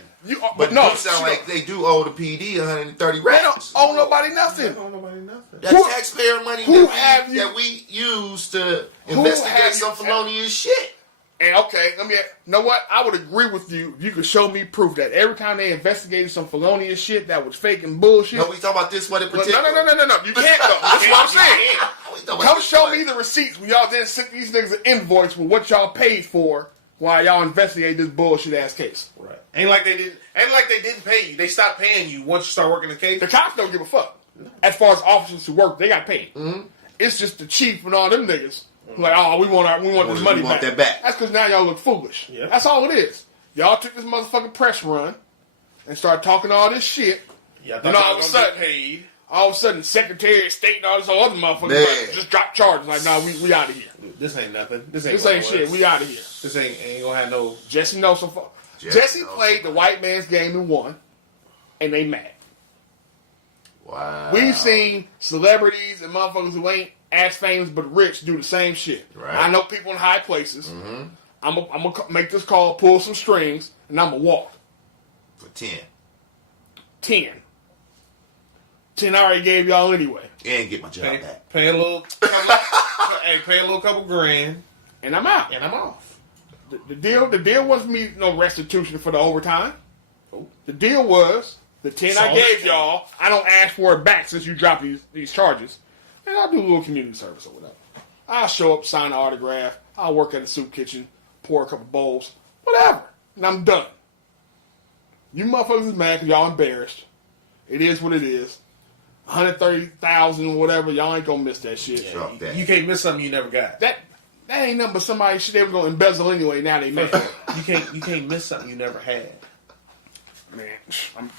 But no, it sound like they do owe the PD 130 they don't racks. owe nobody nothing. Don't nobody nothing. That's Who- taxpayer money who that have we, you- that we use to have investigate you- some felonious shit. And okay, you know what? I would agree with you if you could show me proof that every time they investigated some felonious shit that was fake and bullshit. No, we talking about this one in But particular. no. You can't though. That's what I'm saying. We talking about Come this show one. me the receipts when y'all didn't send these niggas an invoice with what y'all paid for while y'all investigate this bullshit ass case. Right. Ain't like they didn't pay you. They stopped paying you once you start working the case. The cops don't give a fuck. As far as officers who work, they got paid. It's just the chief and all them niggas who like, oh, we want this money want back. that back. That's because now y'all look foolish. Yeah. That's all it is. Y'all took this motherfucking press run and started talking all this shit. Yeah, And all of a sudden, paid. all of a sudden, Secretary of State and all this other motherfuckers Man. just drop charges. Like, nah, we out of here. This ain't nothing. This This gonna ain't work. shit. We out of here. This ain't gonna have no. Jesse knows some fuck. Jesse Jesse knows played some the white man's game and won, and they mad. Wow. We've seen celebrities and motherfuckers who ain't as famous but rich do the same shit. Right. I know people in high places. I'm gonna make this call, pull some strings, and I'm gonna walk. For 10. 10. 10 I already gave y'all anyway, And get my job Pay, back. pay a little. Pay a little couple grand, and I'm out. and I'm off. The deal wasn't me no restitution for the overtime. Oh. The deal was The 10 I gave y'all, I don't ask for it back since you dropped these charges. And I'll do a little community service or whatever. I'll show up, sign an autograph. I'll work at the soup kitchen, pour a couple bowls, whatever. And I'm done. You motherfuckers is mad because y'all embarrassed. It is what it is. 130,000 whatever, y'all ain't gonna miss that shit. Yeah, you can't miss something you never got. That ain't nothing but somebody shit they were gonna embezzle anyway, now they mad. You can't miss something you never had. Man,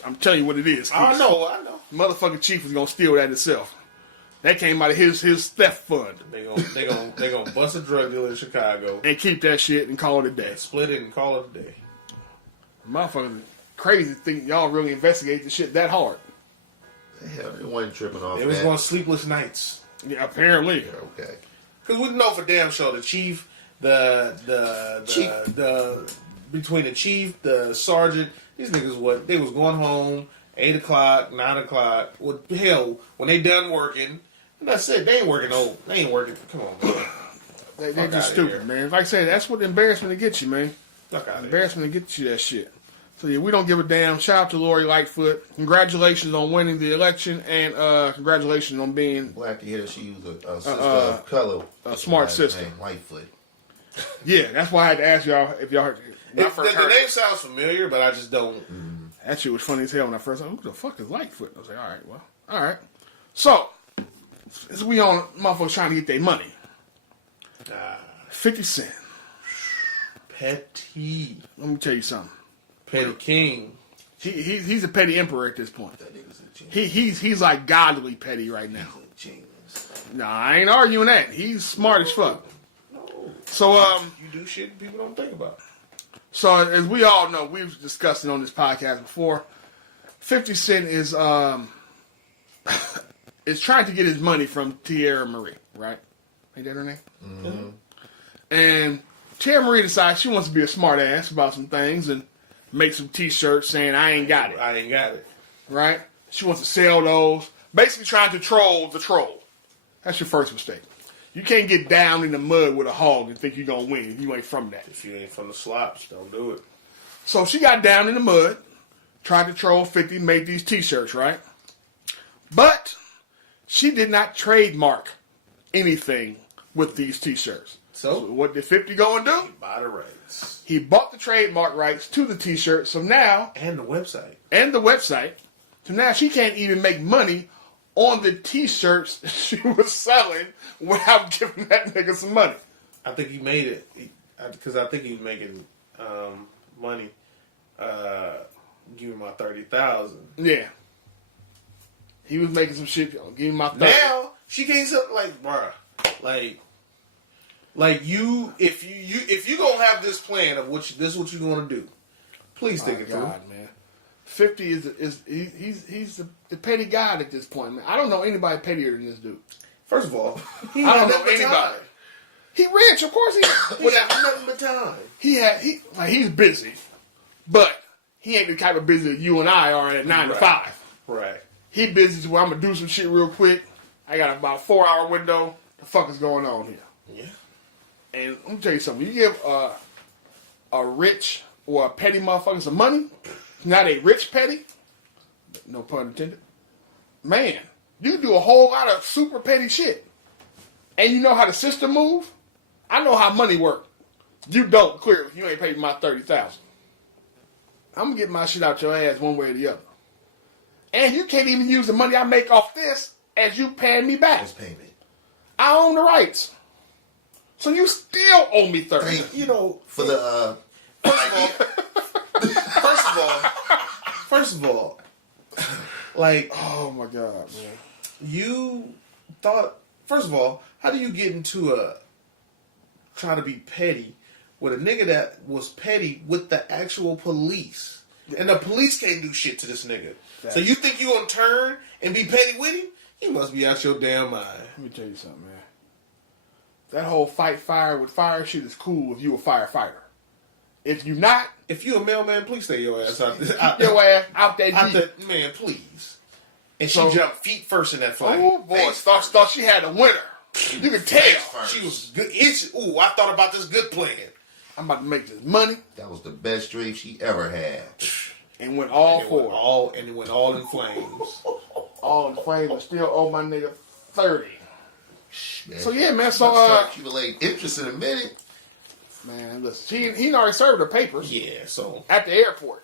I'm telling you what it is. I know. Motherfucking chief was gonna steal that himself. That came out of his theft fund. They gonna bust a drug dealer in Chicago and keep that shit and call it a day. Split it and call it a day. Motherfuckers crazy think y'all really investigate the shit that hard. Hell, they wasn't tripping off. It was going sleepless nights. Yeah, apparently. Yeah, okay. Because we know for damn sure the chief, the between the chief, the sergeant, these niggas they was going home 8 o'clock, 9 o'clock. Well, hell, when they done working, and that's it. They ain't working old. They ain't working. Come on, man. They're just stupid, man. Like I said, that's what embarrassment to get you, man. Fuck out embarrassment to get you that shit. So yeah, we don't give a damn. Shout out to Lori Lightfoot. Congratulations on winning the election, and congratulations on being glad to hear that she was a sister of color, a smart sister. Lightfoot. Yeah, that's why I had to ask y'all if y'all heard. The name sounds familiar, but I just don't. That shit was funny as hell when I first heard. Who the fuck is Lightfoot? I was like, all right. So, as we on motherfuckers trying to get their money. 50 Cent. Petty. Let me tell you something. Petty King. He's a petty emperor at this point. He's like godly petty right now. Nah, I ain't arguing that. He's smart as fuck. No. So you do shit people don't think about. So as we all know, we've discussed it on this podcast before. 50 Cent is is trying to get his money from Tierra Marie, right? Ain't that her name? Mm-hmm. And Tierra Marie decides she wants to be a smart ass about some things and make some T-shirts saying, I ain't got it. Right? She wants to sell those. Basically trying to troll the troll. That's your first mistake. You can't get down in the mud with a hog and think you're going to win if you ain't from that. If you ain't from the slops, don't do it. So she got down in the mud, tried to troll 50, made these T-shirts, right? But she did not trademark anything with these T-shirts. So what did 50 go and do? He bought the rights. He bought the trademark rights to the T-shirt. So now... And the website. So now she can't even make money on the T-shirts she was selling without giving that nigga some money. I think he made it. Because I think he was making money. Give him my 30,000. Yeah. He was making some shit. Give him my 30. Now, she can't say, like, bruh. Like you, if you gonna have this plan of this is what you're gonna do, please think it through. God, man, 50 he's the petty god at this point, man. I don't know anybody pettier than this dude. First of all, I don't know anybody. He rich, of course. He without nothing but time. He's busy, but he ain't the type of busy that you and I are at 9 to 5. Right. He busy to where I'm gonna do some shit real quick. I got about a 4-hour window. The fuck is going on here? Yeah. And let me tell you something. You give a rich or a petty motherfucker some money, not a rich petty, no pun intended, man, you can do a whole lot of super petty shit. And you know how the system move? I know how money work. You don't, clearly. You ain't paid my 30,000. I'm going to get my shit out your ass one way or the other. And you can't even use the money I make off this as you paying me back. As payment. I own the rights. So you still owe me 30. You know, for the first of all, like, oh my God, man. You thought, first of all, how do you get into trying to be petty with a nigga that was petty with the actual police? And the police can't do shit to this nigga. So you think you gonna turn and be petty with him? You must be out your damn mind. Let me tell you something, man. That whole fight fire with fire shit is cool if you a firefighter. If you not... If you a mailman, please stay your ass out there. Your ass out there. Man, please. And she jumped feet first in that fight. Oh, boy. Thought she had a winner. You can tell. She was good. I thought about this good plan. I'm about to make this money. That was the best dream she ever had. And went all it for went it. and it went all in flames. All in flames and still owe my nigga 30. Man, So yeah, man. So start accumulating interest in a minute. man, listen, he already served her papers. Yeah, so At the airport.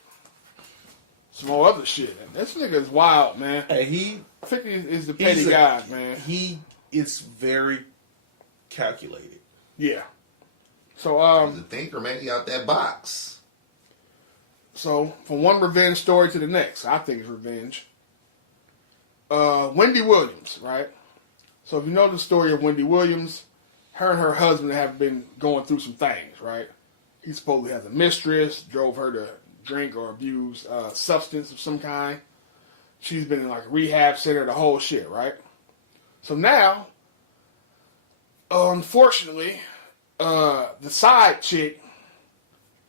Some more other shit. This nigga is wild, man. hey, 50 is the petty guy, man. He is very calculated. Yeah. So He's a thinker, man. He out that box. So, from one revenge story to the next, I think it's revenge. Wendy Williams, right? So, if you know the story of Wendy Williams, her and her husband have been going through some things, right? He supposedly has a mistress, drove her to drink or abuse substance of some kind. She's been in like a rehab center, the whole shit, right? So now, unfortunately, the side chick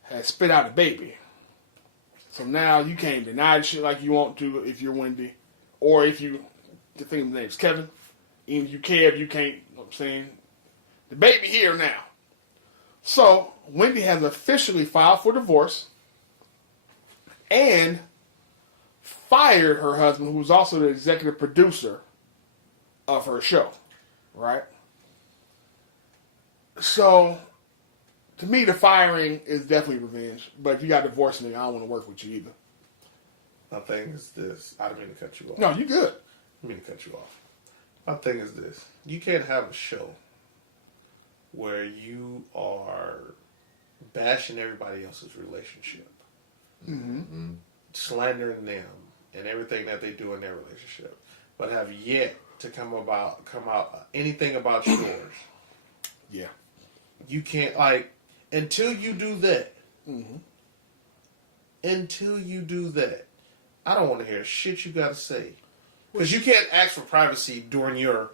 has spit out a baby. So now you can't deny the shit like you want to if you're Wendy. Or if you, the thing the name's Kevin. Even if you care, you can't, you know what I'm saying? The baby here now. So, Wendy has officially filed for divorce and fired her husband, who's also the executive producer of her show. Right? So, to me, the firing is definitely revenge. But if you got divorced, nigga, I don't want to work with you either. My thing is this. I don't mean to cut you off. No, you good. I mean to cut you off. My thing is this. You can't have a show where you are bashing everybody else's relationship. Mm-hmm. Slandering them and everything that they do in their relationship. But have yet to come out anything about yours. Yeah. You can't, like, until you do that, Mm-hmm. I don't want to hear shit you got to say. Because you can't ask for privacy during your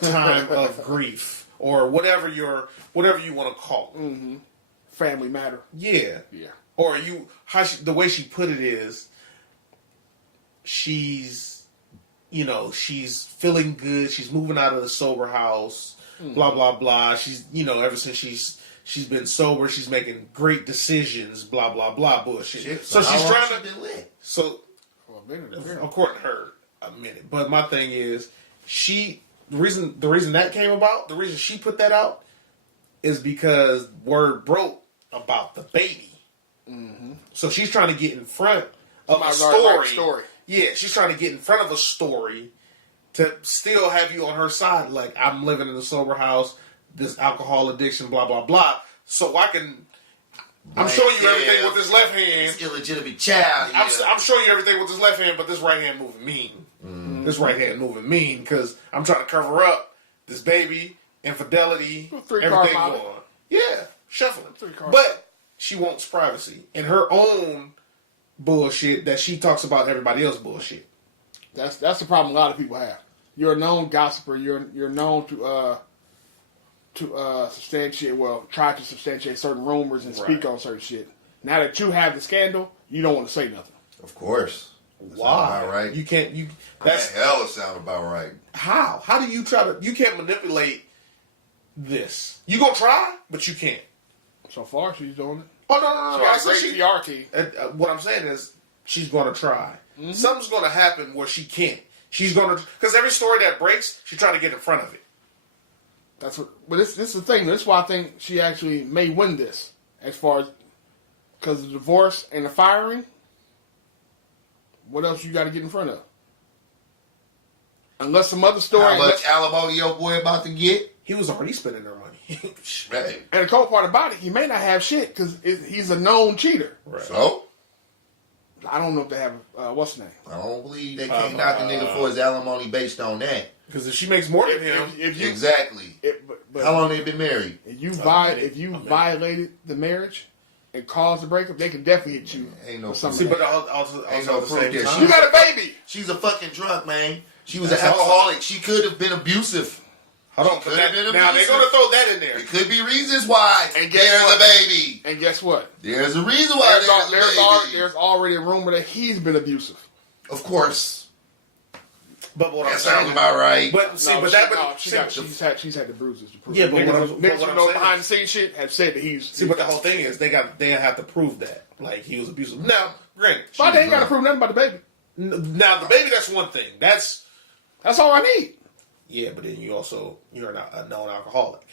time of grief or whatever you want to call it. Mm-hmm. Family matter. Yeah. Yeah. Or the way she put it is, she's feeling good. She's moving out of the sober house. Mm-hmm. Blah blah blah. She's ever since she's been sober, she's making great decisions. Blah blah blah bullshit. Shit, So she's trying to. Been lit? So Well, according to her, a minute. But my thing is, the reason that came about, the reason she put that out, is because word broke about the baby. Mm-hmm. So she's trying to get in front of a story. Yeah, she's trying to get in front of a story to still have you on her side. Like, I'm living in a sober house, this alcohol addiction, blah blah blah. So I'm showing you everything with this left hand. This illegitimate child. I'm showing you everything with this left hand, but this right hand moving mean. Mm-hmm. This right hand moving mean because I'm trying to cover up this baby, infidelity, everything going on. Yeah, shuffling. But she wants privacy and her own bullshit that she talks about everybody else's bullshit. That's the problem a lot of people have. You're a known gossiper. You're known to substantiate, try to substantiate certain rumors and speak on certain shit. Now that you have the scandal, you don't want to say nothing. Of course. Why? About right. You can't. That's hell. It sound about right. How? How do you try to? You can't manipulate this. You gonna try, but you can't. So far, she's doing it. Oh no! She got a great PR team. What I'm saying is, she's gonna try. Mm-hmm. Something's gonna happen where she can't. She's gonna, because every story that breaks, she's trying to get in front of it. That's what. But this is the thing. This is why I think she actually may win this, as far as because the divorce and the firing. What else you got to get in front of? Unless some other story. How much alimony your boy about to get? He was already spending her money. Right. And the cold part about it, he may not have shit because he's a known cheater. Right. So? I don't know if they have, what's his name? I don't believe they can't knock the nigga for his alimony based on that. Because if she makes more than him. Exactly. But how long they been married? If you violated the marriage and caused the breakup, they can definitely hit you. Ain't no See, but also ain't no proof there. You got a baby. She's a fucking drunk, man. She was an alcoholic. She could have been abusive. Hold on. Now they're going to throw that in there. It could be reasons why. And there's a baby. And guess what? There's a reason why there's already a rumor that he's been abusive. Of course. But what that I'm saying sounds about right. But see, no, but she's had the bruises to prove. Yeah, it. but niggas what know I'm behind the scenes shite have said that he's. See, but the whole thing is they have to prove that, like, he was abusive. Now, Granted. But they ain't got to prove nothing about the baby. Now, the baby, that's one thing. That's all I need. Yeah, but then you're not a known alcoholic.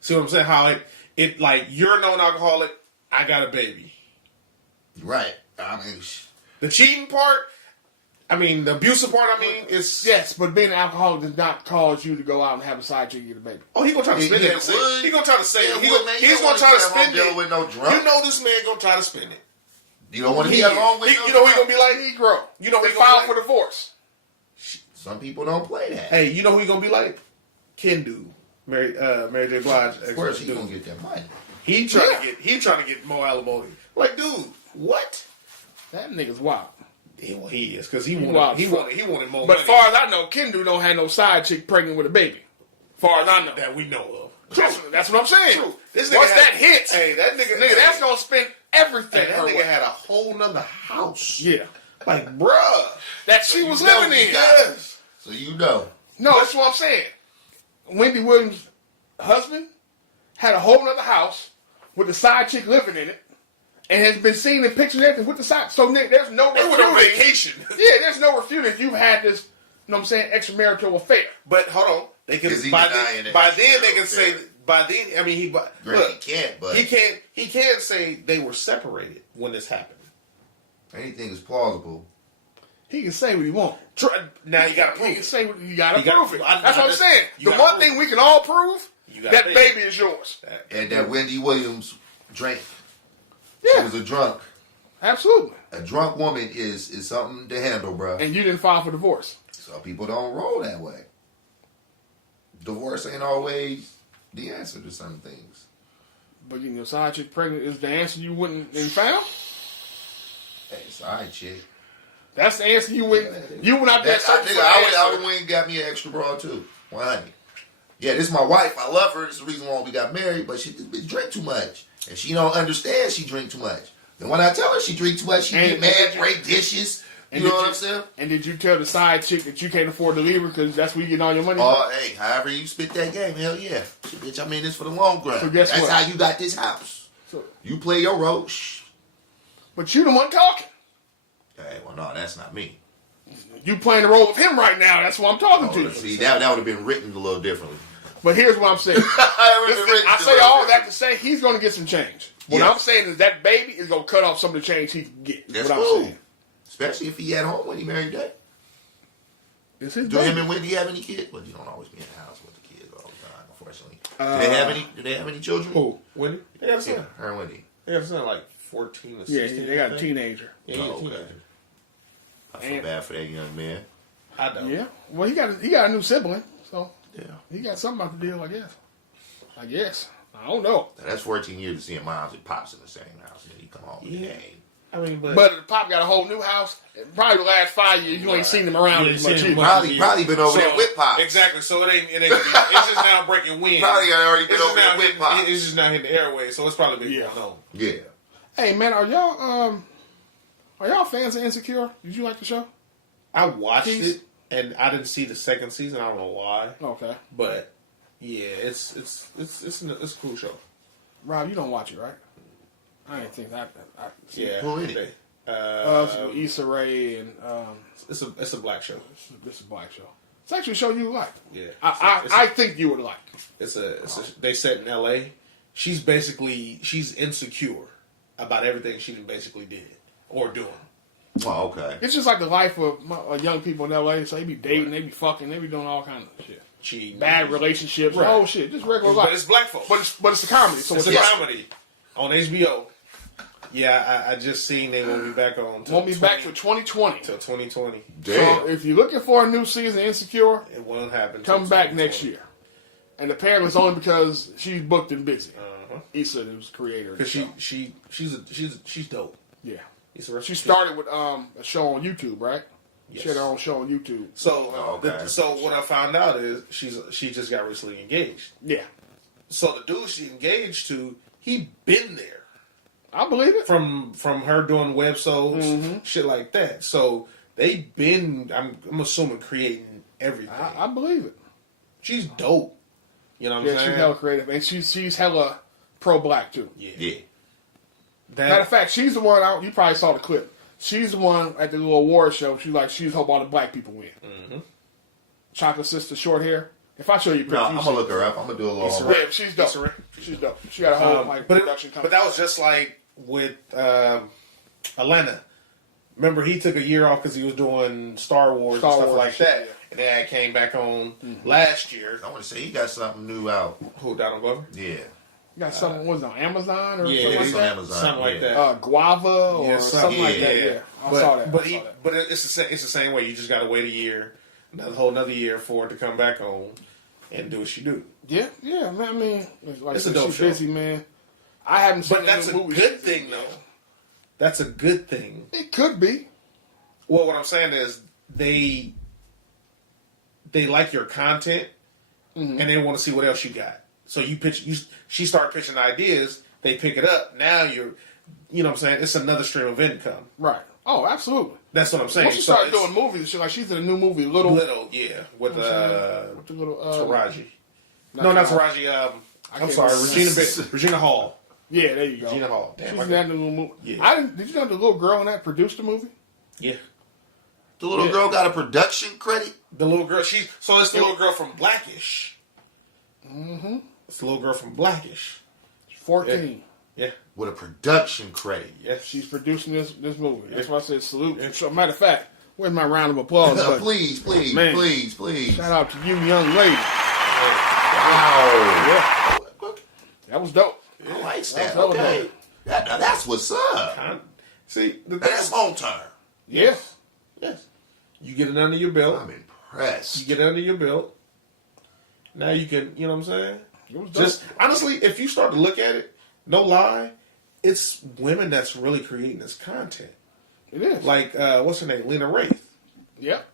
See what I'm saying? How it like, you're a known alcoholic, I got a baby. Right. I mean, the cheating part, the abusive part, is... Yes, but being an alcoholic does not cause you to go out and have a side chick and get a baby. Oh, he gonna try to spend it. He gonna try to say it. He's gonna try to spend it. With no drunk. You know this man gonna try to spend it. You don't want to be at home with You know he gonna be like Negro. You know he gonna filed like, for divorce. Some people don't play that. Hey, you know who he gonna be like? Kendu. Mary J. Blige. Of course, he gonna get that money. He trying to get more alimony. Like, dude, what? That nigga's wild. Yeah, well, he is, because he wanted more But money. as far as I know, Kendu don't have no side chick pregnant with a baby. As far as I know. That we know of. That's what I'm saying. True. Once that hits, hey, that nigga, that's gonna spend everything. That nigga had a whole nother house. Yeah. Like, bruh. That she was living in. Yes. So you know. No, that's what I'm saying. Wendy Williams' husband had a whole nother house with the side chick living in it, and has been seen in pictures and everything with the side. So there's no They went on vacation. Yeah, there's no refuting you've had this, you know what I'm saying, extramarital affair. But hold on, they can by then they can say he can't, but he can't say they were separated when this happened. Anything is plausible. He can say what he wants. Now you got to prove He can say what you got to gotta prove it. prove- That's what I'm saying. The one thing we can all prove, that baby. baby is yours. And that Wendy Williams drank. Yeah. She was a drunk. Absolutely. A drunk woman is something to handle, bro. And you didn't file for divorce. Some people don't roll that way. Divorce ain't always the answer to some things. But getting your side chick pregnant is the answer you wouldn't and found? Hey, side chick. That's the answer you went. You went out there searching for the I answer. went and got me an extra bra too. 100. Yeah, this is my wife. I love her. This is the reason why we got married. But she drink too much, and she don't understand she drink too much. And when I tell her she drink too much, she get mad, break dishes. You know what I'm saying? And did you tell the side chick that you can't afford to leave her because that's where you get all your money? Hey, however you spit that game, hell yeah, bitch. I'm in this for the long run. So guess that's what? how you got this house. So you play your role. But you the one talking. Hey, well, no, that's not me. You playing the role of him right now. That's what I'm talking to you. See, that would have been written a little differently. But here's what I'm saying. I say all that to say he's going to get some change. What I'm saying is that baby is going to cut off some of the change he can get. That's what cool. I'm saying. Especially if he at home when he married that. It's his Do baby. him and Wendy have any kids? Well, you don't always be in the house with the kids all the time, unfortunately. Do they have any children? Who? Wendy? They got a son. Yeah, her and Wendy. They got a son like 14 or 16. Yeah, they got a teenager. Yeah, he's a teenager. I feel bad for that young man. I don't. Yeah. Well, he got a new sibling, so Yeah. he got something about the deal, I guess. I don't know. Now, that's 14 years of seeing moms and pops in the same house, and then he come home with the game. But the pop got a whole new house. Probably the last 5 years, you ain't seen them around as much. Probably been over there with pops. Exactly. So it ain't. It's just now breaking wind. Probably already been over there with pops. It's just now hitting the airways, so it's probably been going on. Yeah. Hey man, are y'all fans of Insecure? Did you like the show? I watched Quease? it and I didn't see the second season. I don't know why. Okay. But yeah, it's a cool show. Rob, you don't watch it, right? I didn't think that. Yeah. Who is it? Issa Rae and It's a black show. It's a black show. It's actually a show you would like. Yeah. I think you would like. They set in L.A. She's insecure about everything she basically did or doing. Oh, okay. It's just like the life of young people in L.A. So they be dating, they be fucking, they be doing all kind of shit. Cheating. Bad relationships. Right. Oh shit, just regular life. But it's black folks. But it's a comedy. So it's a comedy on HBO. Yeah, I just seen they won't be back on. Won't be back till 2020. Till 2020. Damn. So if you're looking for a new season of Insecure, It won't happen. come back next year. And apparently it's only because she's booked and busy. Issa, who's the creator. Because she's dope. Yeah. Issa, She started with a show on YouTube, right? Yes. She had her own show on YouTube. So, so what I found out is she just got recently engaged. Yeah. So the dude she engaged to, he been there. I believe it. From her doing websodes, shit like that. So they been, I'm assuming, creating everything. I believe it. She's dope. You know what I'm saying? She's hella creative. And she's hella pro-black, too. Yeah. Matter of fact, she's the one, you probably saw the clip. She's the one at the little award show. She's hope all the black people win. Mm-hmm. Chocolate sister, short hair. If I show you a picture, No, I'm gonna look her up. I'm gonna do a little yeah, she's dope. She's dope. She got a whole production company. But that was just like with Atlanta. Remember, he took a year off because he was doing Star Wars and stuff like that. Yeah. And then I came back on last year. I want to say he got something new out. Who, Donald Glover? Yeah. You got something, was it on Amazon or Yeah, something It's like on that? Amazon. Something like yeah. that. Guava or something like that. Yeah. Yeah, I saw that. But it's the same way. You just got to wait a year, another year for it to come back on and do what she do. Yeah, man. I mean, like It's a dope she's show. busy, man. I haven't seen But that's any a movies good she's thing, in though. yet. That's a good thing. It could be. Well, what I'm saying is they like your content and they want to see what else you got. So she start pitching ideas, they pick it up. Now you know what I'm saying? It's another stream of income. Right. Oh, absolutely. That's what I'm saying. Once she started doing movies, she's in a new movie, Little, yeah, with with the little Taraji. Not Taraji. I'm sorry, Regina Hall. Yeah, there you go. Regina Hall. Damn, She's in that new movie. Yeah. Did you know the little girl in that produced the movie? Yeah. The little girl got a production credit. The little girl. It's the little girl from Blackish. Mm-hmm. It's the little girl from Blackish. 14. Yeah. With a production credit. Yeah. She's producing this movie. That's why I said salute. So, matter of fact, where's my round of applause? Please. Shout out to you, young lady. Wow. Yeah. That was dope. I like that. That's Okay. That's what's up. See, That's on time. Yeah. Yes. You get it under your belt. I'm impressed. You get it under your belt. Now you can, you know what I'm saying? It was dope. Just honestly, if you start to look at it, no lie, it's women that's really creating this content. It is. Like, what's her name? Lena Wraith. Yep.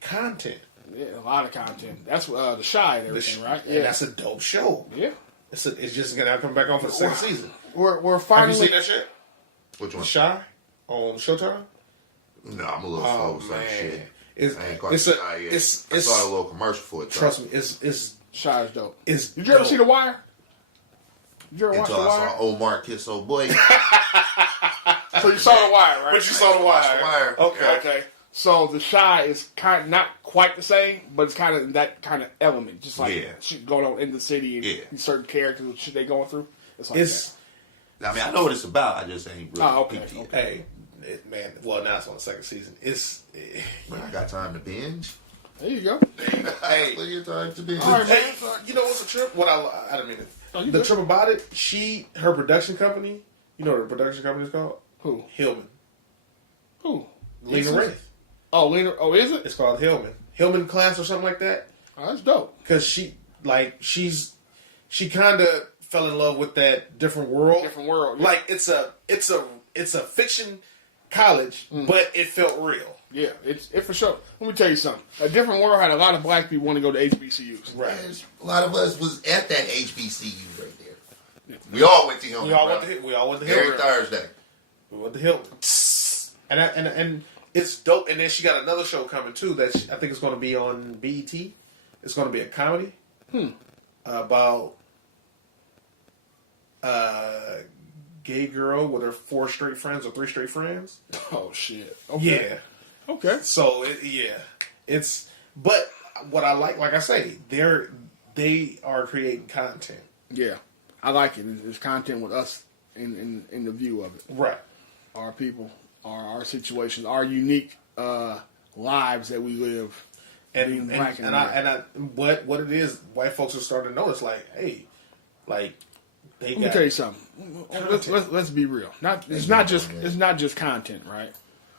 Content. Yeah, a lot of content. That's the Shy and everything, right? Yeah, that's a dope show. Yeah. It's just gonna come back on for the second season. We're Have finally. you seen that shit? Which one? Shy on Showtime. No, I'm a little slow with some shit. It's I ain't quite it's shy yet. it's I saw a little commercial for it. Though. trust me, it's Shy is dope. it's. Did you ever dope. see The Wire? Did you ever watch The Until I Wire? saw Omar kiss old boy. So you saw The Wire, right? But you saw The Wire. The Wire. Okay. Okay. So The Shy is kind of not quite the same, but it's kind of that kind of element, just like shit going on in the city and certain characters and shit they going through. It's like that. I mean, I know what it's about. I just ain't really okay. peeped yet. Hey, man. Well, now it's on the second season. But I got time to binge. There you go. Hey, Plenty of time to binge. All right, man. hey, you know what's the trip? What I don't mean it. Oh, you The good. trip about it. Her production company. You know what her production company is called? Who? Hillman. Who? Lena Wraith. Oh, Lena. Oh, is it? It's called Hillman. Hillman Class or something like that. Oh, that's dope. Because she kind of fell in love with that different world. Different world. Yeah. Like it's a fiction college, but it felt real. Yeah, it for sure. Let me tell you something. A Different World had a lot of black people want to go to HBCUs. Right. A lot of us was at that HBCU right there. We all went to Hillman. We all went to every Hillman. Thursday. We went to Hillman. And it's dope. And then she got another show coming too that I think is going to be on BET. It's going to be a comedy about gay girl with her 4 straight friends or 3 straight friends. Oh shit. Okay. Yeah. Okay. So it's. But what I like I say, they are creating content. Yeah, I like it. It's content with us in the view of it. Right. Our people, our situations, our unique lives that we live. Being black in America. What it is, white folks are starting to notice. Like, hey, like they Let me got. tell you something. Let's be real. It's not just content, right?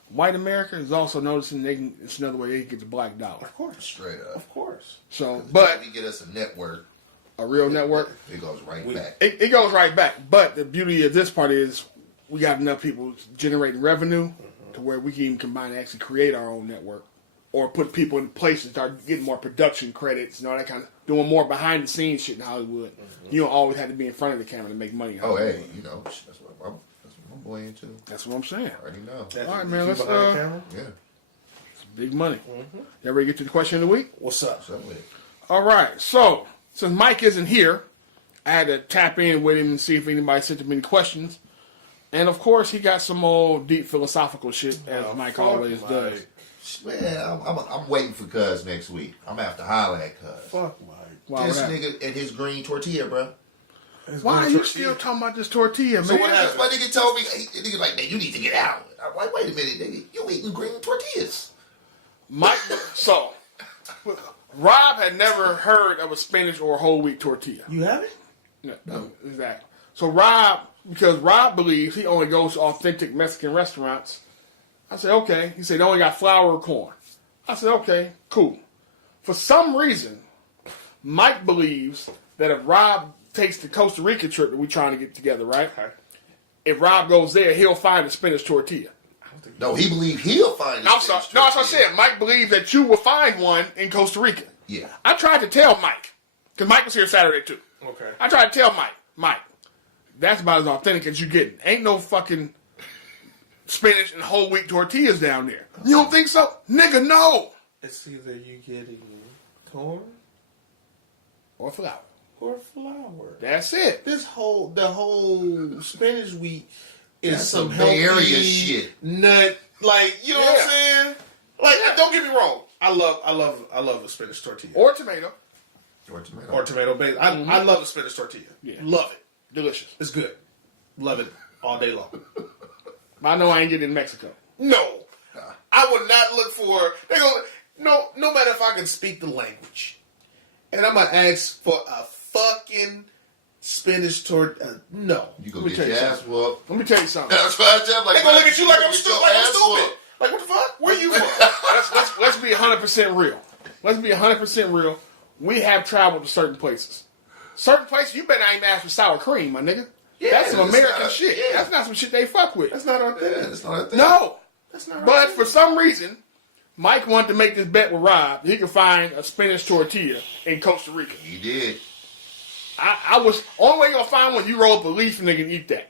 White America is also noticing it's another way they can get the black dollar. Of course, Straight up. of course. So, But but you get us a network. a real network, It goes right back. it goes right back. But the beauty of this part is we got enough people generating revenue to where we can even combine and actually create our own network, or put people in place and start getting more production credits and all that kind of doing more behind the scenes shit in Hollywood. You don't always have to be in front of the camera to make money. In Oh, Hollywood. hey, that's what I'm boy into. That's what I'm saying. I already know. All right, man. Let's behind the camera. Yeah. big money. You ready to get to the question of the week? What's up? So with it. All right. So since Mike isn't here, I had to tap in with him and see if anybody sent him any questions. And of course, he got some old deep philosophical shit, as Mike always does. Man, I'm waiting for Cuz next week. I'm gonna have to holler at Cuz. Fuck Mike. Why This would that? nigga and his green tortilla, bro. Why are you still talking about this tortilla, man? So what happened? My nigga told me, nigga like, man, you need to get out. I'm like, wait a minute, nigga, you eating green tortillas? Mike, so Rob had never heard of a spinach or whole wheat tortilla. You haven't? No, exactly. So Rob, because Rob believes he only goes to authentic Mexican restaurants. I said, okay. He said they only got flour or corn. I said, okay, cool. For some reason, Mike believes that if Rob takes the Costa Rica trip that we're trying to get together, right? Okay. If Rob goes there, he'll find a spinach tortilla. No, he believes he'll find. I'm sorry. No, that's what I said. Mike believes that you will find one in Costa Rica. Yeah. I tried to tell Mike, because Mike was here Saturday too. Okay. I tried to tell Mike, that's about as authentic as you getting. Ain't no fucking spinach and whole wheat tortillas down there. You don't think so? Nigga, no. It's either you getting corn Or flour. or flour. That's it. The whole spinach wheat is That's some some healthy Bay Area shit. nut. Like, you know what I'm saying? Like, don't get me wrong. I love a spinach tortilla. Or tomato. Or tomato based. I love a spinach tortilla. Yeah. Love it. Delicious. It's good. Love it all day long. But I know I ain't getting it in Mexico. No. I would not look for no matter if I can speak the language. And I'm gonna ask for a fucking spinach tortilla. No. You gonna Let me get tell you your ass something. whooped. Let me tell you something. That's what I tell them. Like, They gonna look at you like I'm get stupid. your Like I'm ass stupid. whooped. Like what the fuck? Where you from? Let's be 100% real. Let's be 100% real. We have traveled to certain places. Certain places, you better not even ask for sour cream, my nigga. Yeah, that's some that's American not- shit. yeah. That's not some shit they fuck with. That's not our thing. Yeah, that's not a thing. No. That's not our But thing. for some reason, Mike wanted to make this bet with Rob. He could find a spinach tortilla in Costa Rica. He did. I was only way you're gonna find one. You roll up a leaf, nigga, and eat that.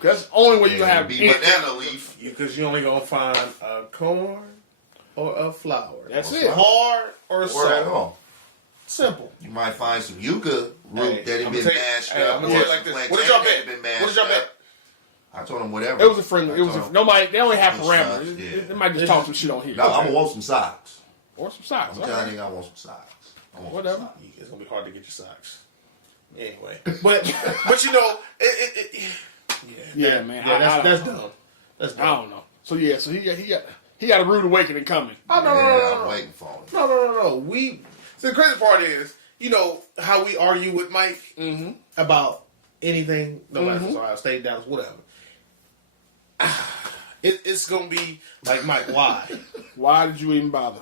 That's the only way you gonna have be anything. banana leaf. Because you only gonna find a corn or a flour. That's it. Hard or Or at soft. all. Simple. You might find some yucca root that had been mashed I'm up. gonna tell you or like some this. plantain What did y'all that bet? had been What mashed did y'all bet? up. I told him whatever. It was a friendly. It was I a, told him, nobody. They only have Some parameters. socks, yeah. They might just talk some shit on here. No, I'm gonna want some socks. Or some socks. I'm all telling right. you, I want some socks. I want some Whatever. socks. It's gonna be hard to get your socks. Anyway, but you know, Yeah, man. Yeah, I that's don't dumb. That's I dumb. don't know. So yeah, so he got a rude awakening coming. Oh no, Yeah, I'm waiting for it. no. We. So the crazy part is, you know how we argue with Mike about anything, no matter if it's Ohio State, Dallas, whatever. It's gonna be like, Mike, why? Why did you even bother?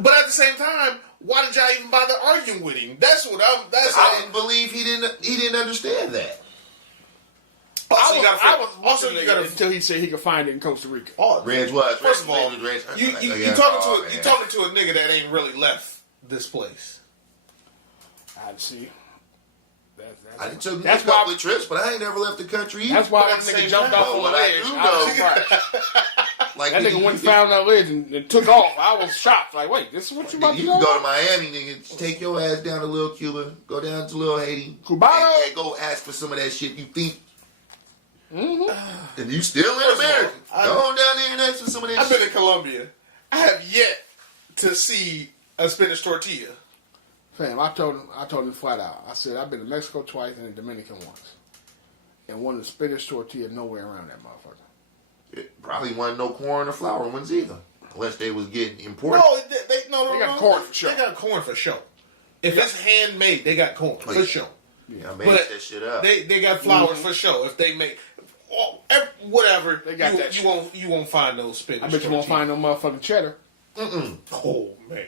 But at the same time, why did y'all even bother arguing with him? That's what I'm. That's I didn't believe he didn't understand that. Also, you gotta. I was Also, watching you gotta. until he said he could find it in Costa Rica. Oh, Reg was. First of all, Reg, you yeah, talking to a nigga that ain't really left this place. I see. I did took a That's couple why- of trips, but I ain't never left the country either. That's why But that at the nigga same jumped time, off on the what I ledge. do I was know- surprised. Like, That nigga you went and found that ledge and took off. I was shocked. Like, wait, this is what you about to You do? can go to Miami, nigga. Take your ass down to Little Cuba. Go down to Little Haiti. Cubano. And go ask for some of that shit you think. And you still in America. Go on down there and ask for some of that I've shit. been in Colombia. I have yet to see a spinach tortilla. Fam, I told him flat out. I said, I've been to Mexico twice and the Dominican once. And one of the spinach tortilla nowhere around that motherfucker. It probably wasn't no corn or flour ones either. Unless they was getting imported. No, they got corn for sure. They got corn for sure. If it's handmade, they got corn for sure. Yeah, I made But that shit up. They got flour for sure. If they make whatever, They got that shit. you won't find those spinach. I bet you won't find no motherfucking cheddar. Oh man,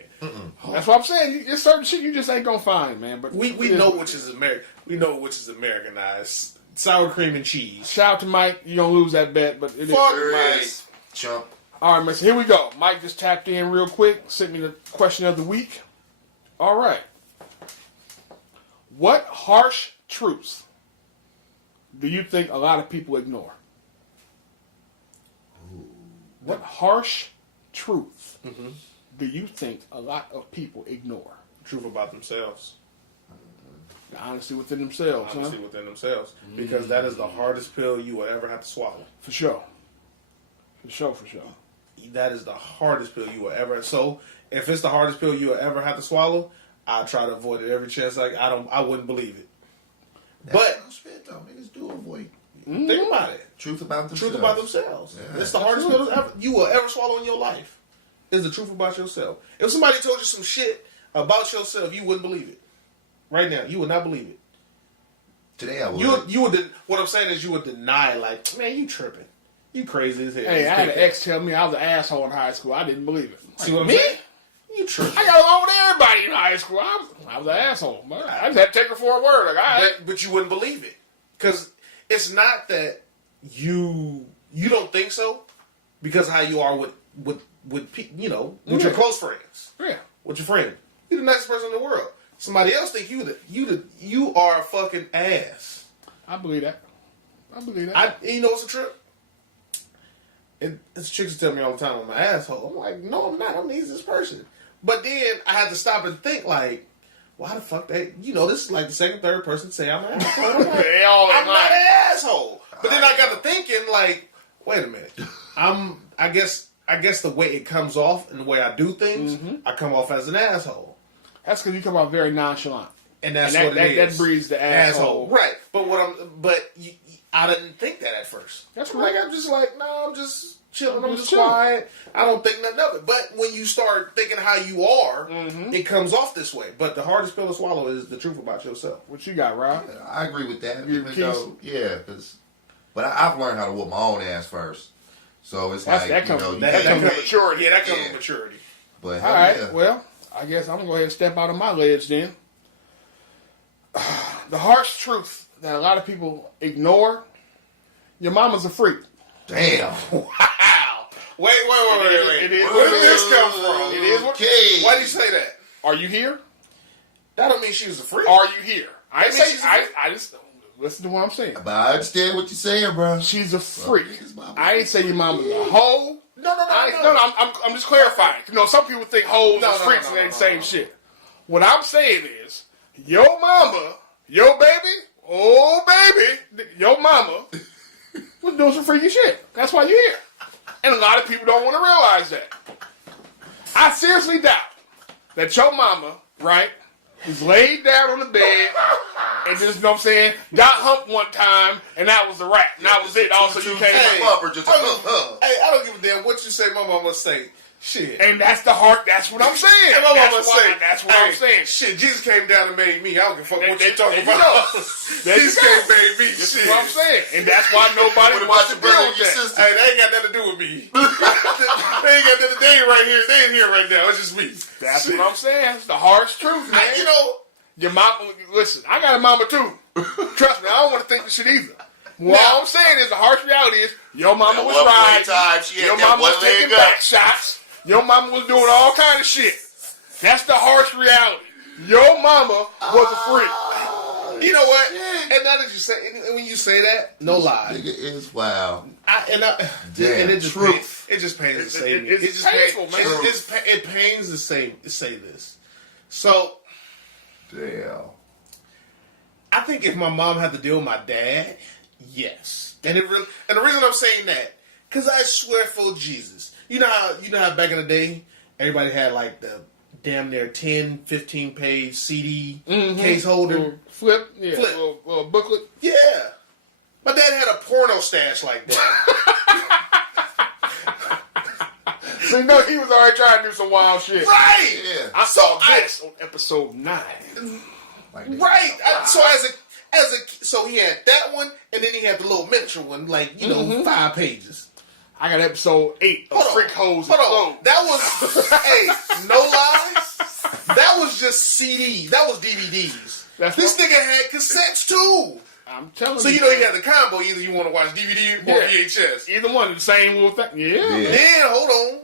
That's what I'm saying. There's certain shit you just ain't gonna find, man. But we know which is American. We know which is Americanized. Sour cream and cheese. Shout out to Mike. You don't lose that bet, but it is. Fuck Sure Mike. is. Chump. All right, man. So here we go. Mike just tapped in real quick. Sent me the question of the week. All right. What harsh truths do you think a lot of people ignore? What harsh truths do you think a lot of people ignore? Truth about themselves. The honesty within themselves. Honesty within themselves. Because that is the hardest pill you will ever have to swallow. For sure. For sure. That is the hardest pill you will ever. So if it's the hardest pill you will ever have to swallow, I try to avoid it every chance. I wouldn't believe it. But spit though, niggas do avoid. Think about it. Truth about themselves. Truth about themselves. Yeah. It's the hardest pill you will ever swallow in your life. Is the truth about yourself. If somebody told you some shit about yourself, you wouldn't believe it. Right now, you would not believe it. Today I would. You would. What I'm saying is, you would deny. Like, man, you tripping. You crazy as hell. Hey, I had an ex tell me I was an asshole in high school. I didn't believe it. See what I'm saying? You tripping. I got along with everybody in high school. I was an asshole. I just had to take her for a word. Like, all right. But you wouldn't believe it. Because it's not that you don't think so, because how you are with with your close friends. Yeah. With your friend. You're the nicest person in the world. Somebody else think you are a fucking ass. I believe that. You know what's a trip? It's chicks tell me all the time I'm an asshole. I'm like, no, I'm not. I'm the easiest person. But then I had to stop and think, like, why the fuck that? This is like the second, third person to say I'm an asshole. I'm, like, I'm not an asshole. But then I got to thinking, like, wait a minute. I guess the way it comes off and the way I do things, I come off as an asshole. That's because you come off very nonchalant, and what it is. That breeds the asshole. Right? But I didn't think that at first. That's right. right. I'm just like, no, I'm just chilling. I'm just quiet. I don't think nothing of it. But when you start thinking how you are, it comes off this way. But the hardest pill to swallow is the truth about yourself. What you got, Rob? I agree with that. But I've learned how to whoop my own ass first. So it's that comes with maturity. Yeah, that comes with maturity. But all right, well, I guess I'm gonna go ahead and step out of my ledge then. The harsh truth that a lot of people ignore: your mama's a freak. Damn. Wow. Wait. It is Where did this come from? It is what. Okay. Why do you say that? Are you here? That don't mean she was a freak. Are you here? I just listen to what I'm saying. But I understand what you're saying, bro. She's a freak. I ain't say your mama's a hoe. No. I'm just clarifying. Some people think hoes and freaks ain't the same shit. What I'm saying is, your mama, your baby, your mama was doing some freaky shit. That's why you're here. And a lot of people don't want to realize that. I seriously doubt that your mama, right, was laid down on the bed and just, got humped one time and that was the wrap. And that was it. Also, you came up or just I don't give a damn what you say. My mama say shit, and that's the heart. That's what I'm saying. And my mama say that's what I'm saying. Shit, Jesus came down and made me. I don't give a fuck what you talking about. Jesus came and made me. That's shit. what I'm saying, and that's why nobody wants to deal with that. Hey, they ain't got nothing to do with me. They ain't got nothing. They ain't right here. They ain't here right now. It's just me. That's what I'm saying. It's the harsh truth, man. Your mama. Listen, I got a mama too. Trust me, I don't want to think this shit either. All I'm saying is the harsh reality is your mama was riding. Your mama was taking back shots. Your mama was doing all kind of shit. That's the harsh reality. Your mama was a freak. You know what? And now that you say, when you say that, no lie. Nigga is wow. And it just pains. It just pains to say it. It's painful, man. It pains to say this. So, damn. I think if my mom had to deal with my dad, yes. And the reason I'm saying that, because I swear for Jesus, you know how back in the day, everybody had like the damn near 10, 15 page CD case holder. Flip. Little booklet. Yeah. My dad had a porno stash like that. So he was already trying to do some wild shit. Right! Yeah. I saw this on episode 9. Right. So he had that one, and then he had the little miniature one, 5 pages. I got episode 8 of Freak Hoes and Hold on. That was, hey, no lies. That was just CDs. That was DVDs. This nigga had cassettes too. I'm telling you. So you had the combo. Either you want to watch DVD or VHS. Either one, the same little thing. Yeah. Then hold on.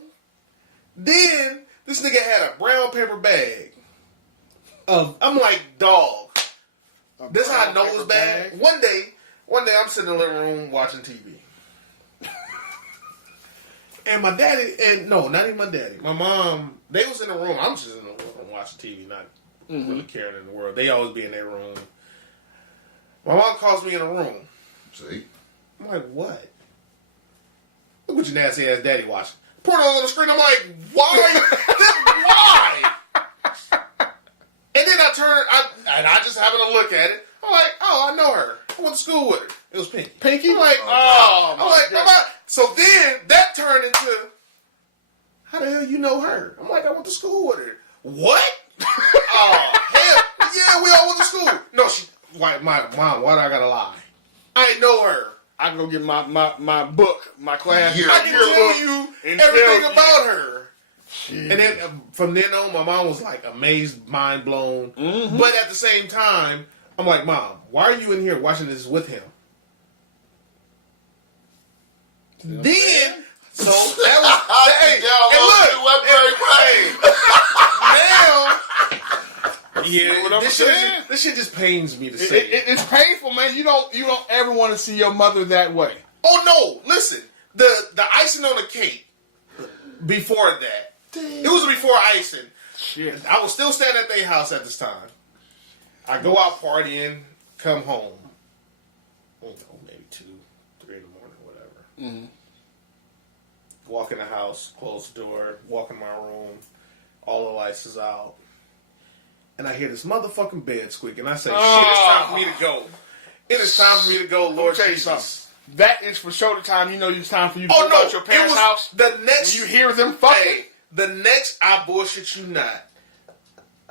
Then this nigga had a brown paper bag. I'm like, dog. This how I know it was bad. One day I'm sitting in the living room watching TV. And my daddy, not even my daddy, my mom, they was in the room. I'm just in the room watching TV, not really caring in the world. They always be in their room. My mom calls me in a room. See? I'm like, what? Look what your nasty ass daddy watching. Porno on the screen. I'm like, why? Why? And then I just happened to look at it. I'm like, oh, I know her. I went to school with her. It was Pinky. Pinky? I'm like, oh, I'm like, Mama. So then that turned into, how the hell you know her? I'm like, I went to school with her. What? Oh, hell, yeah, we all went to school. No, my mom, why do I gotta lie? I ain't know her. I can go get my book, my class. I can tell you everything about her. Shit. And then from then on, my mom was like amazed, mind blown. Mm-hmm. But at the same time, I'm like, Mom, why are you in here watching this with him? Then, so that was, hey, and look, now, yeah, this shit just pains me to say. It's painful, man. You don't ever want to see your mother that way. Oh no! Listen, the icing on the cake. Before that, it was before icing. Shit. I was still staying at their house at this time. I go out partying, come home. Maybe 2, 3 in the morning, whatever. Mm-hmm. Walk in the house, close the door, walk in my room. All the lights is out. And I hear this motherfucking bed squeak, and I say, shit, it's time for me to go. It is time for me to go, Lord Jesus. That is for show the time. You know it's time for you to go to your parents' house. The next, you hear them fucking. Hey, the next, I bullshit you not.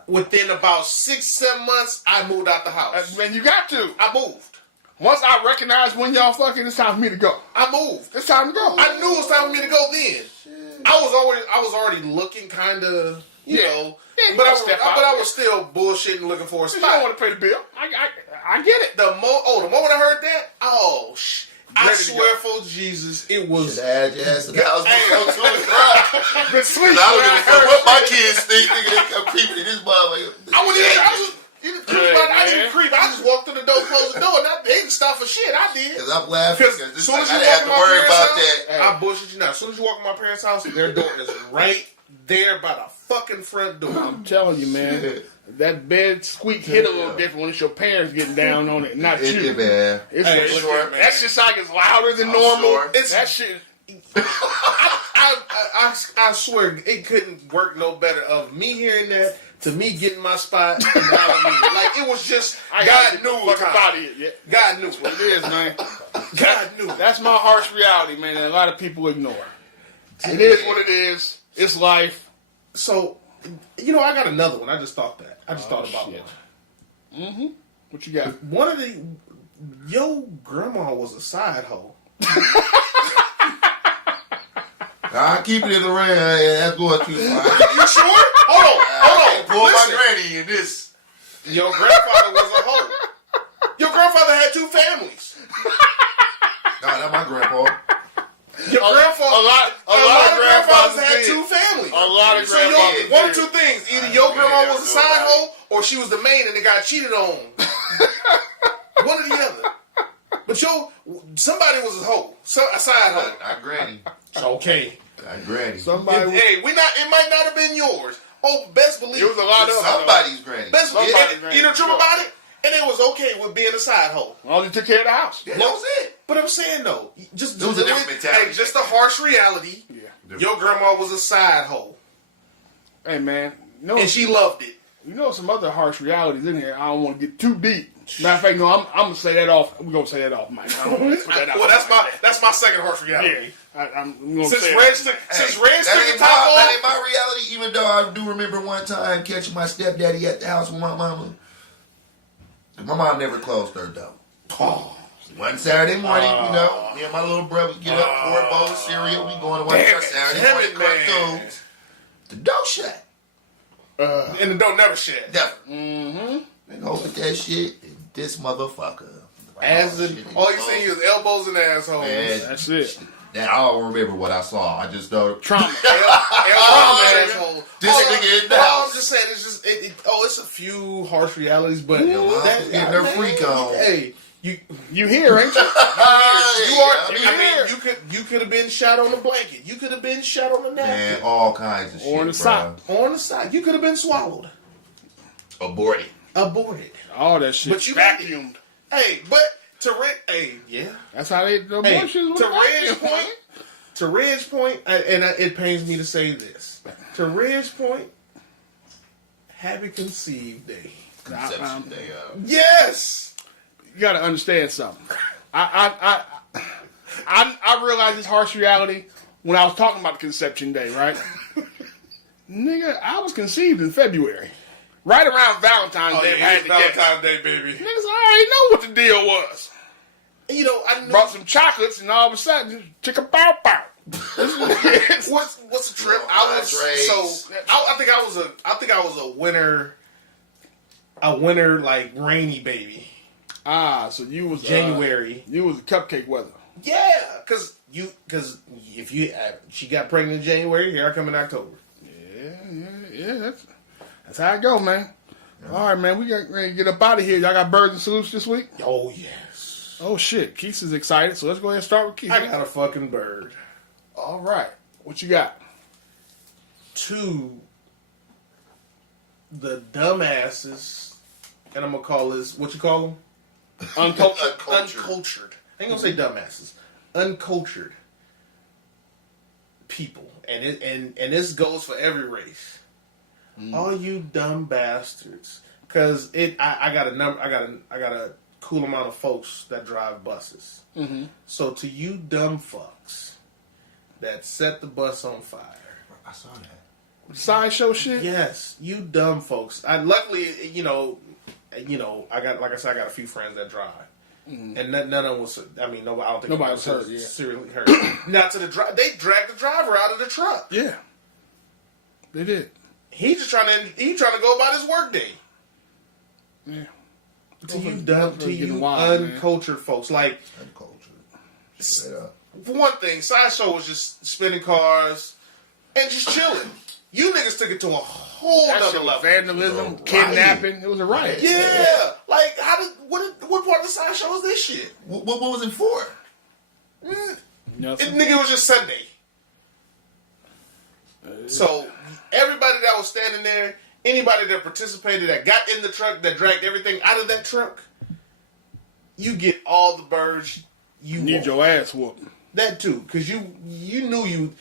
Within about 6-7 months, I moved out the house. Man, you got to. I moved. Once I recognized when y'all fucking, it's time for me to go. I moved. It's time to go. I knew it was time for me to go then. I was already looking kind of, you know. Yeah, but I was still bullshitting, looking for a spot. You don't want to pay the bill. I get it. The moment I heard that, I swear for Jesus, it was. Should have had your ass to the house before 2 o'clock. Been sleeping. I don't give a fuck what my kids think. Nigga, they come creeping in this motherfucker. I didn't creep. I just walked through the door, closed the door, and they didn't stop for shit. I did. Because I'm laughing. As soon as you walk in my parents' house, I bullshit you now. As soon as you walk in my parents' house, their door is right there by the fucking front door. I'm telling you, man. That bed squeak hit a little different when it's your parents getting down on it, not you. Man. It's short. That shit like it's louder than normal. Sure. That shit. I swear it couldn't work no better of me hearing that to me getting my spot. And like it was just God knew what about it. Yeah. God knew what it is, man. God knew. That's my harsh reality, man. And a lot of people ignore. It is what it is. It's life. So, you know, I got another one. I just thought that. I just thought about one. Mm-hmm. What you got? One of the... Yo, grandma was a side hoe. I keep it in the ring. That's going too far. You sure? Hold on. Pull my granny in this. Your grandfather was a hoe. Your grandfather had 2 families. No, that's my grandpa. Your grandfather... A lot of grandfathers had 2 families. A lot of grandfathers. So one of 2 things. Either your grandma was a side hoe, or she was the main and they got cheated on. One or the other. But somebody was a hoe. A side hoe. Not granny. Okay. Not granny. It might not have been yours. Oh, best believe it was a lot of somebody's granny. Best believe you know true about it, and it was okay with being a side hoe. All you took care of the house. Yeah, that was it. But I'm saying though, just it was a different mentality. Hey, just a harsh reality. Yeah. Your grandma was a side hoe. Hey man, and she loved it. You know some other harsh realities in here. I don't want to get too deep. Matter of fact, no, I'm gonna say that off. We're gonna say that off, Mike. Well, that's my second harsh reality. Yeah, I'm gonna since say Reg took the top off. That ain't my reality. Even though I do remember one time catching my stepdaddy at the house with my mama. My mom never closed her door. Oh. One Saturday morning, you know, me and my little brother get up, 4 bowls of cereal. We going to watch our Saturday morning cartoons. The door shut. And the door never shut. Never. Mm-hmm. And open that shit, and this motherfucker. All you see is elbows and assholes. Man, that's it. Now, I don't remember what I saw. I just know trauma. Asshole. This nigga in the house. I'm just saying, it's just it's a few harsh realities, but that's getting their freak on. Hey, you here, ain't you? You could have been shot on the blanket. You could have been shot on the napkin. Man, all kinds of shit. On the side. On the side. You could have been swallowed. Aborted. All that shit. But you vacuumed. Yeah. That's how they the abortions was vacuumed. To Red's point, it pains me to say this. To Red's point, happy conceived day. Conception day. Yes. You got to understand something. I realized this harsh reality when I was talking about the conception day, right? Nigga, I was conceived in February. Right around Valentine's Day. Valentine's Day, baby. Niggas already know what the deal was. You know, I Brought some chocolates and all of a sudden, chicka pow pow. What's the trip? I think I was a winter like rainy baby. Ah, so you was January. You was cupcake weather. Yeah, because she got pregnant in January. Here I come in October. Yeah. That's how it go, man. All right, man. We got ready to get up out of here. Y'all got birds and salutes this week? Oh yes. Oh shit, Quease is excited. So let's go ahead and start with Quease. I got a fucking bird. All right, what you got? To the dumbasses, and I'm gonna call this what you call them? Uncultured. I ain't gonna say dumbasses. Uncultured people, and this goes for every race. All you dumb bastards, because I got a cool amount of folks that drive buses. Mm-hmm. So to you dumb fucks that set the bus on fire. I saw that. Sideshow shit? Yes, you dumb folks. Luckily, I got a few friends that drive. Mm-hmm. And none of them was, I don't think nobody was hurt, seriously hurt. Now to they dragged the driver out of the truck. Yeah. They did. He's trying to go about his work day. Yeah. To you uncultured folks. Like, Uncultured. Straight up. For one thing, Sideshow was just spinning cars and just chilling. You niggas took it to a whole other level. Vandalism, kidnapping. It was a riot. Yeah. Like, what part of the Sideshow is this shit? What was it for? Nothing. Nigga, it was just Sunday. So, everybody that was standing there, anybody that participated, that got in the truck, that dragged everything out of that truck, you get all the birds you need want. your ass whooped. That too, because you knew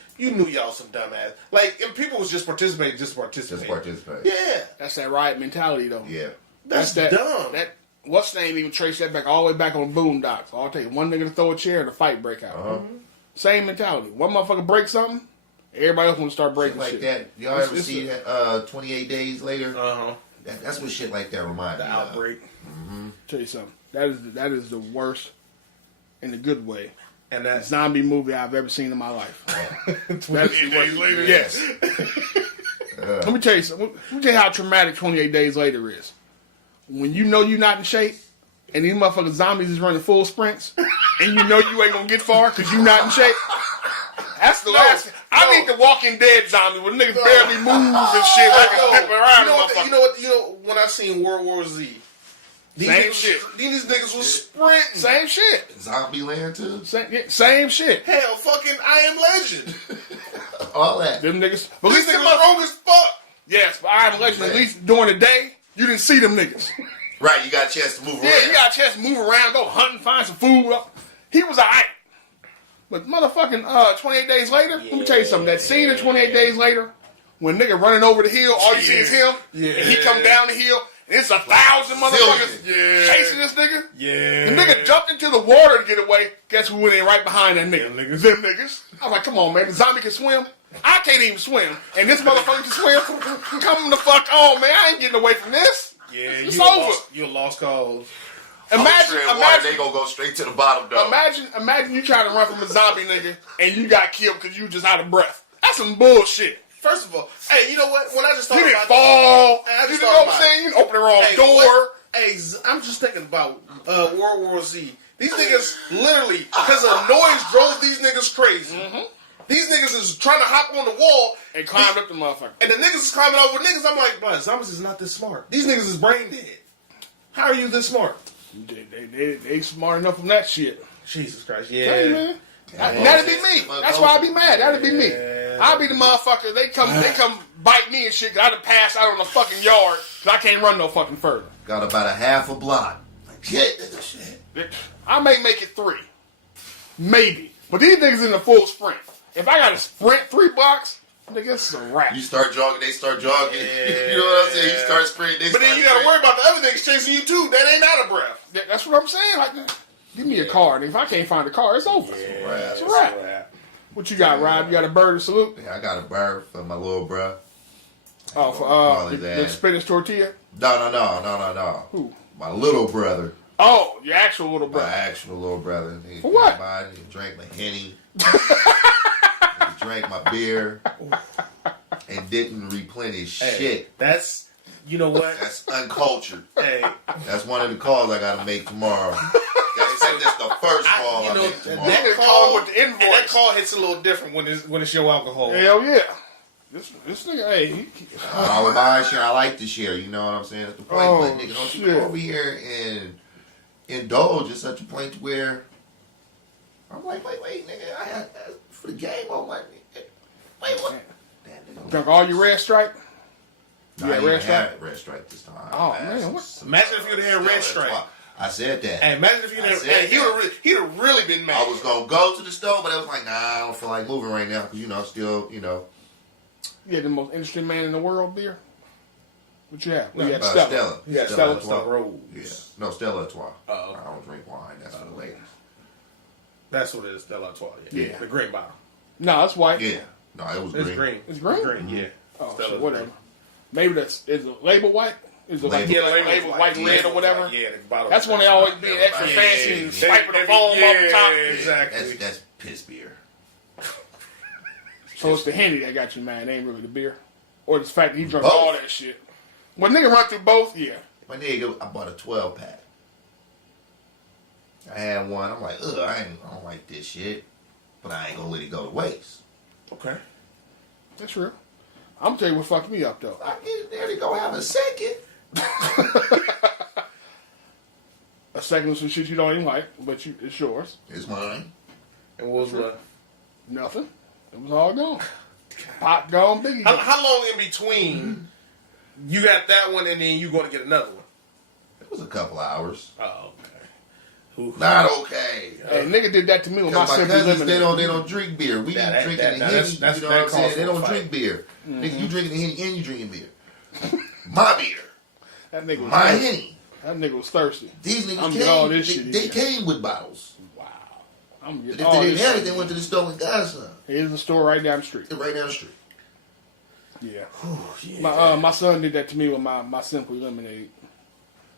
y'all some dumbass. Like, and people was just participating. Yeah. That's that riot mentality, though. Yeah. That's dumb. What's name even trace that back all the way back on Boondocks. I'll tell you, one nigga to throw a chair and a fight break out. Mm-hmm. Same mentality. One motherfucker break something, everybody else want to start breaking shit. Like that. Y'all ever see 28 Days Later? Uh-huh. That's what shit like that reminds me of. The outbreak. Mm-hmm. Tell you something. That is the worst in a good way. And that zombie movie I've ever seen in my life. 28 Days Later? Yes. Let me tell you something. Let me tell you how traumatic 28 Days Later is. When you know you're not in shape, and these motherfucking zombies is running full sprints, and you know you ain't gonna get far because you're not in shape. That's the last. I need the Walking Dead zombie where niggas barely move and shit like dipping around. You know when I seen World War Z. Same shit. These niggas was sprinting. Same shit. Zombieland too. Same shit. Hell, fucking I Am Legend. All that. Them niggas. But these niggas strong as fuck. Yes, but I Am Legend. At least during the day, you didn't see them niggas. Right, you got a chance to move around. Yeah, you got a chance to move around, go hunting, find some food. He was alright. But motherfucking 28 Days Later, let me tell you something. That scene in 28 Days Later, when nigga running over the hill, all you see is him, and he come down the hill, and it's 1,000 motherfuckers chasing this nigga. Yeah. The nigga jumped into the water to get away. Guess who went in right behind that nigga? Them niggas. I was like, come on, man. The zombie can swim. I can't even swim. And this motherfucker can swim. Come the fuck on, man. I ain't getting away from this. Yeah, it's over. You're lost cause. Imagine they gonna go straight to the bottom, though. Imagine you trying to run from a zombie nigga and you got killed because you just out of breath. That's some bullshit. First of all, hey, you know what? When I just thought you about didn't fall. You know what I'm saying? You open the wrong door. Hey, I'm just thinking about World War Z. These niggas literally, because of noise, drove these niggas crazy. Mm-hmm. These niggas is trying to hop on the wall and climb up the motherfucker. And the niggas is climbing over niggas. I'm like, bro, zombies is not this smart. These niggas is brain dead. How are you this smart? They smart enough from that shit. Jesus Christ, yeah. Hey, man. That'd be me. That's why I be mad. That'd be me. man. I be the motherfucker. They come bite me and shit. 'Cause I done passed out on the fucking yard. 'Cause I can't run no fucking further. Got about a half a block. Like, shit, nigga, shit. I may make it 3. Maybe. But these niggas in the full sprint. If I gotta sprint 3 blocks, nigga, this is a wrap. You start jogging, they start jogging. You know what I'm saying? You start sprinting, But then you gotta worry about the other niggas chasing you too. That ain't out of breath. Yeah, that's what I'm saying. Like, give me a car. And if I can't find a car, it's over. Yeah, it's a wrap. What you got, Rob? You got a bird to salute? Yeah, I got a bird for my little bruh. Oh, for the spinach tortilla? No. Who? My little brother. Oh, your actual little brother. My actual little brother. He For what? He drank my Henny. He drank my beer. And didn't replenish shit. That's, you know what? That's uncultured. Hey. That's one of the calls I gotta make tomorrow. That's the first call I make tomorrow. That call with the invoice. And that call hits a little different when it's your alcohol. Hell yeah. This nigga, hey. I would buy shit. I like to share. You know what I'm saying? That's the point. But nigga, don't you go over here and indulge at such a point where I'm like, wait, nigga, I had for the game on my. Wait, what? Drunk all your Red Stripe? No, I didn't have Red Stripe this time. Oh, man. What? Imagine if you'd have had Red Stripe. I said that. Hey, imagine if you'd have. Hey, he'd have really been mad. I was gonna go to the store, but I was like, nah, I don't feel like moving right now because still. You had the most interesting man in the world beer? What you have? No, you had Stella. Stella. You had Stella. Stella Rose. Yeah. No, Stella Artois. Uh-oh. I don't drink wine. That's for the ladies. That's what it is, Stella Artois. Yeah. The green bottle. No, it's white. Yeah. No, it was It's green. green. It's green? Green, yeah. Oh, Stella's so whatever. green. Maybe is the label white? Is the Label. label white and red or whatever? Yeah, the bottle. That's when they always be extra fancy and swiping the foam off the top. Exactly. That's piss beer. So it's the Henny that got you, man. It ain't really the beer. Or the fact that he drunk all that shit. When nigga run through both, yeah. My nigga, I bought a 12-pack. I had one. I'm like, I don't like this shit. But I ain't gonna let it go to waste. Okay. That's real. I'm gonna tell you what fucked me up, though. I get in there to go have a second. A second of some shit you don't even like, but it's yours. It's mine. And what was the... Nothing. It was all gone. Pot gone, Biggie gone. How long in between you got that one and then you going to get another one? It was a couple hours. Oh, okay. Not okay. Hey, nigga did that to me with my My Simply cousins, Lemonade. they don't drink beer. We That- drinking that- the that- Henny. that's- You know what I'm that saying? calls They for a don't fight. drink beer. Nigga, you drinking the Henny and you drinking beer. My beer. That nigga was My thirsty. Henny. That nigga was thirsty. These I'm niggas getting all came. this shit They in. came with bottles. Wow. I'm But if getting all they this didn't have it, shit they went to the store and got some. Here's the store right down the street. Right down the street. Yeah. My son did that to me with my Simply Lemonade.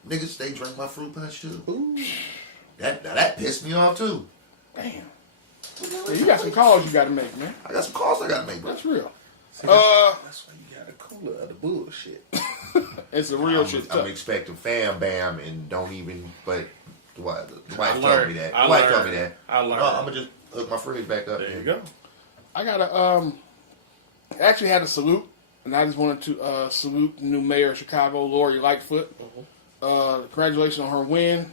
Niggas, they drank my fruit punch too. Ooh. That pissed me off too. Damn. Yeah, you got some calls you got to make, man. I got some calls I gotta make, bro. That's real. That's why you got a cooler of the bullshit. It's a real shit. I'm expecting fam bam and don't even. But the wife told learned. me that. I The wife learned. told me that. I learned. I'm gonna just hook my fridge back up. There you and- go. I got to actually had a salute, and I just wanted to salute the new mayor of Chicago, Lori Lightfoot. Congratulations on her win.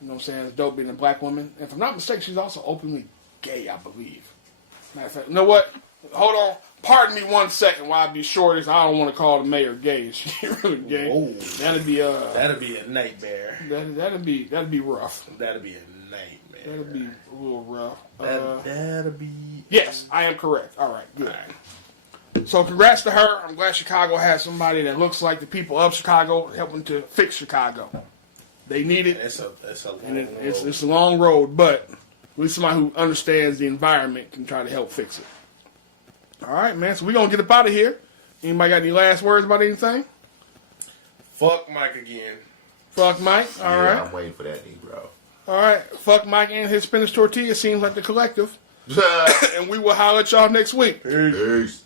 You know what I'm saying? It's dope being a black woman. And if I'm not mistaken, she's also openly gay, I believe. Matter of fact, you know what? Hold on. Pardon me 1 second while I be short. I don't want to call the mayor gay. Is she really gay? Whoa. That'd be That'd be a nightmare. that'd be rough. That'd be a nightmare. That'd be a little rough. That'd be... Yes, I am correct. All right, good. So congrats to her. I'm glad Chicago has somebody that looks like the people of Chicago helping to fix Chicago. They need it. It's a And it's a long road, but at least somebody who understands the environment can try to help fix it. All right, man. So we're going to get up out of here. Anybody got any last words about anything? Fuck Mike again. Fuck Mike. All Yeah, right. I'm waiting for that, Negro. All right. Fuck Mike and his spinach tortilla. Seems like the collective. And we will holler at y'all next week. Peace.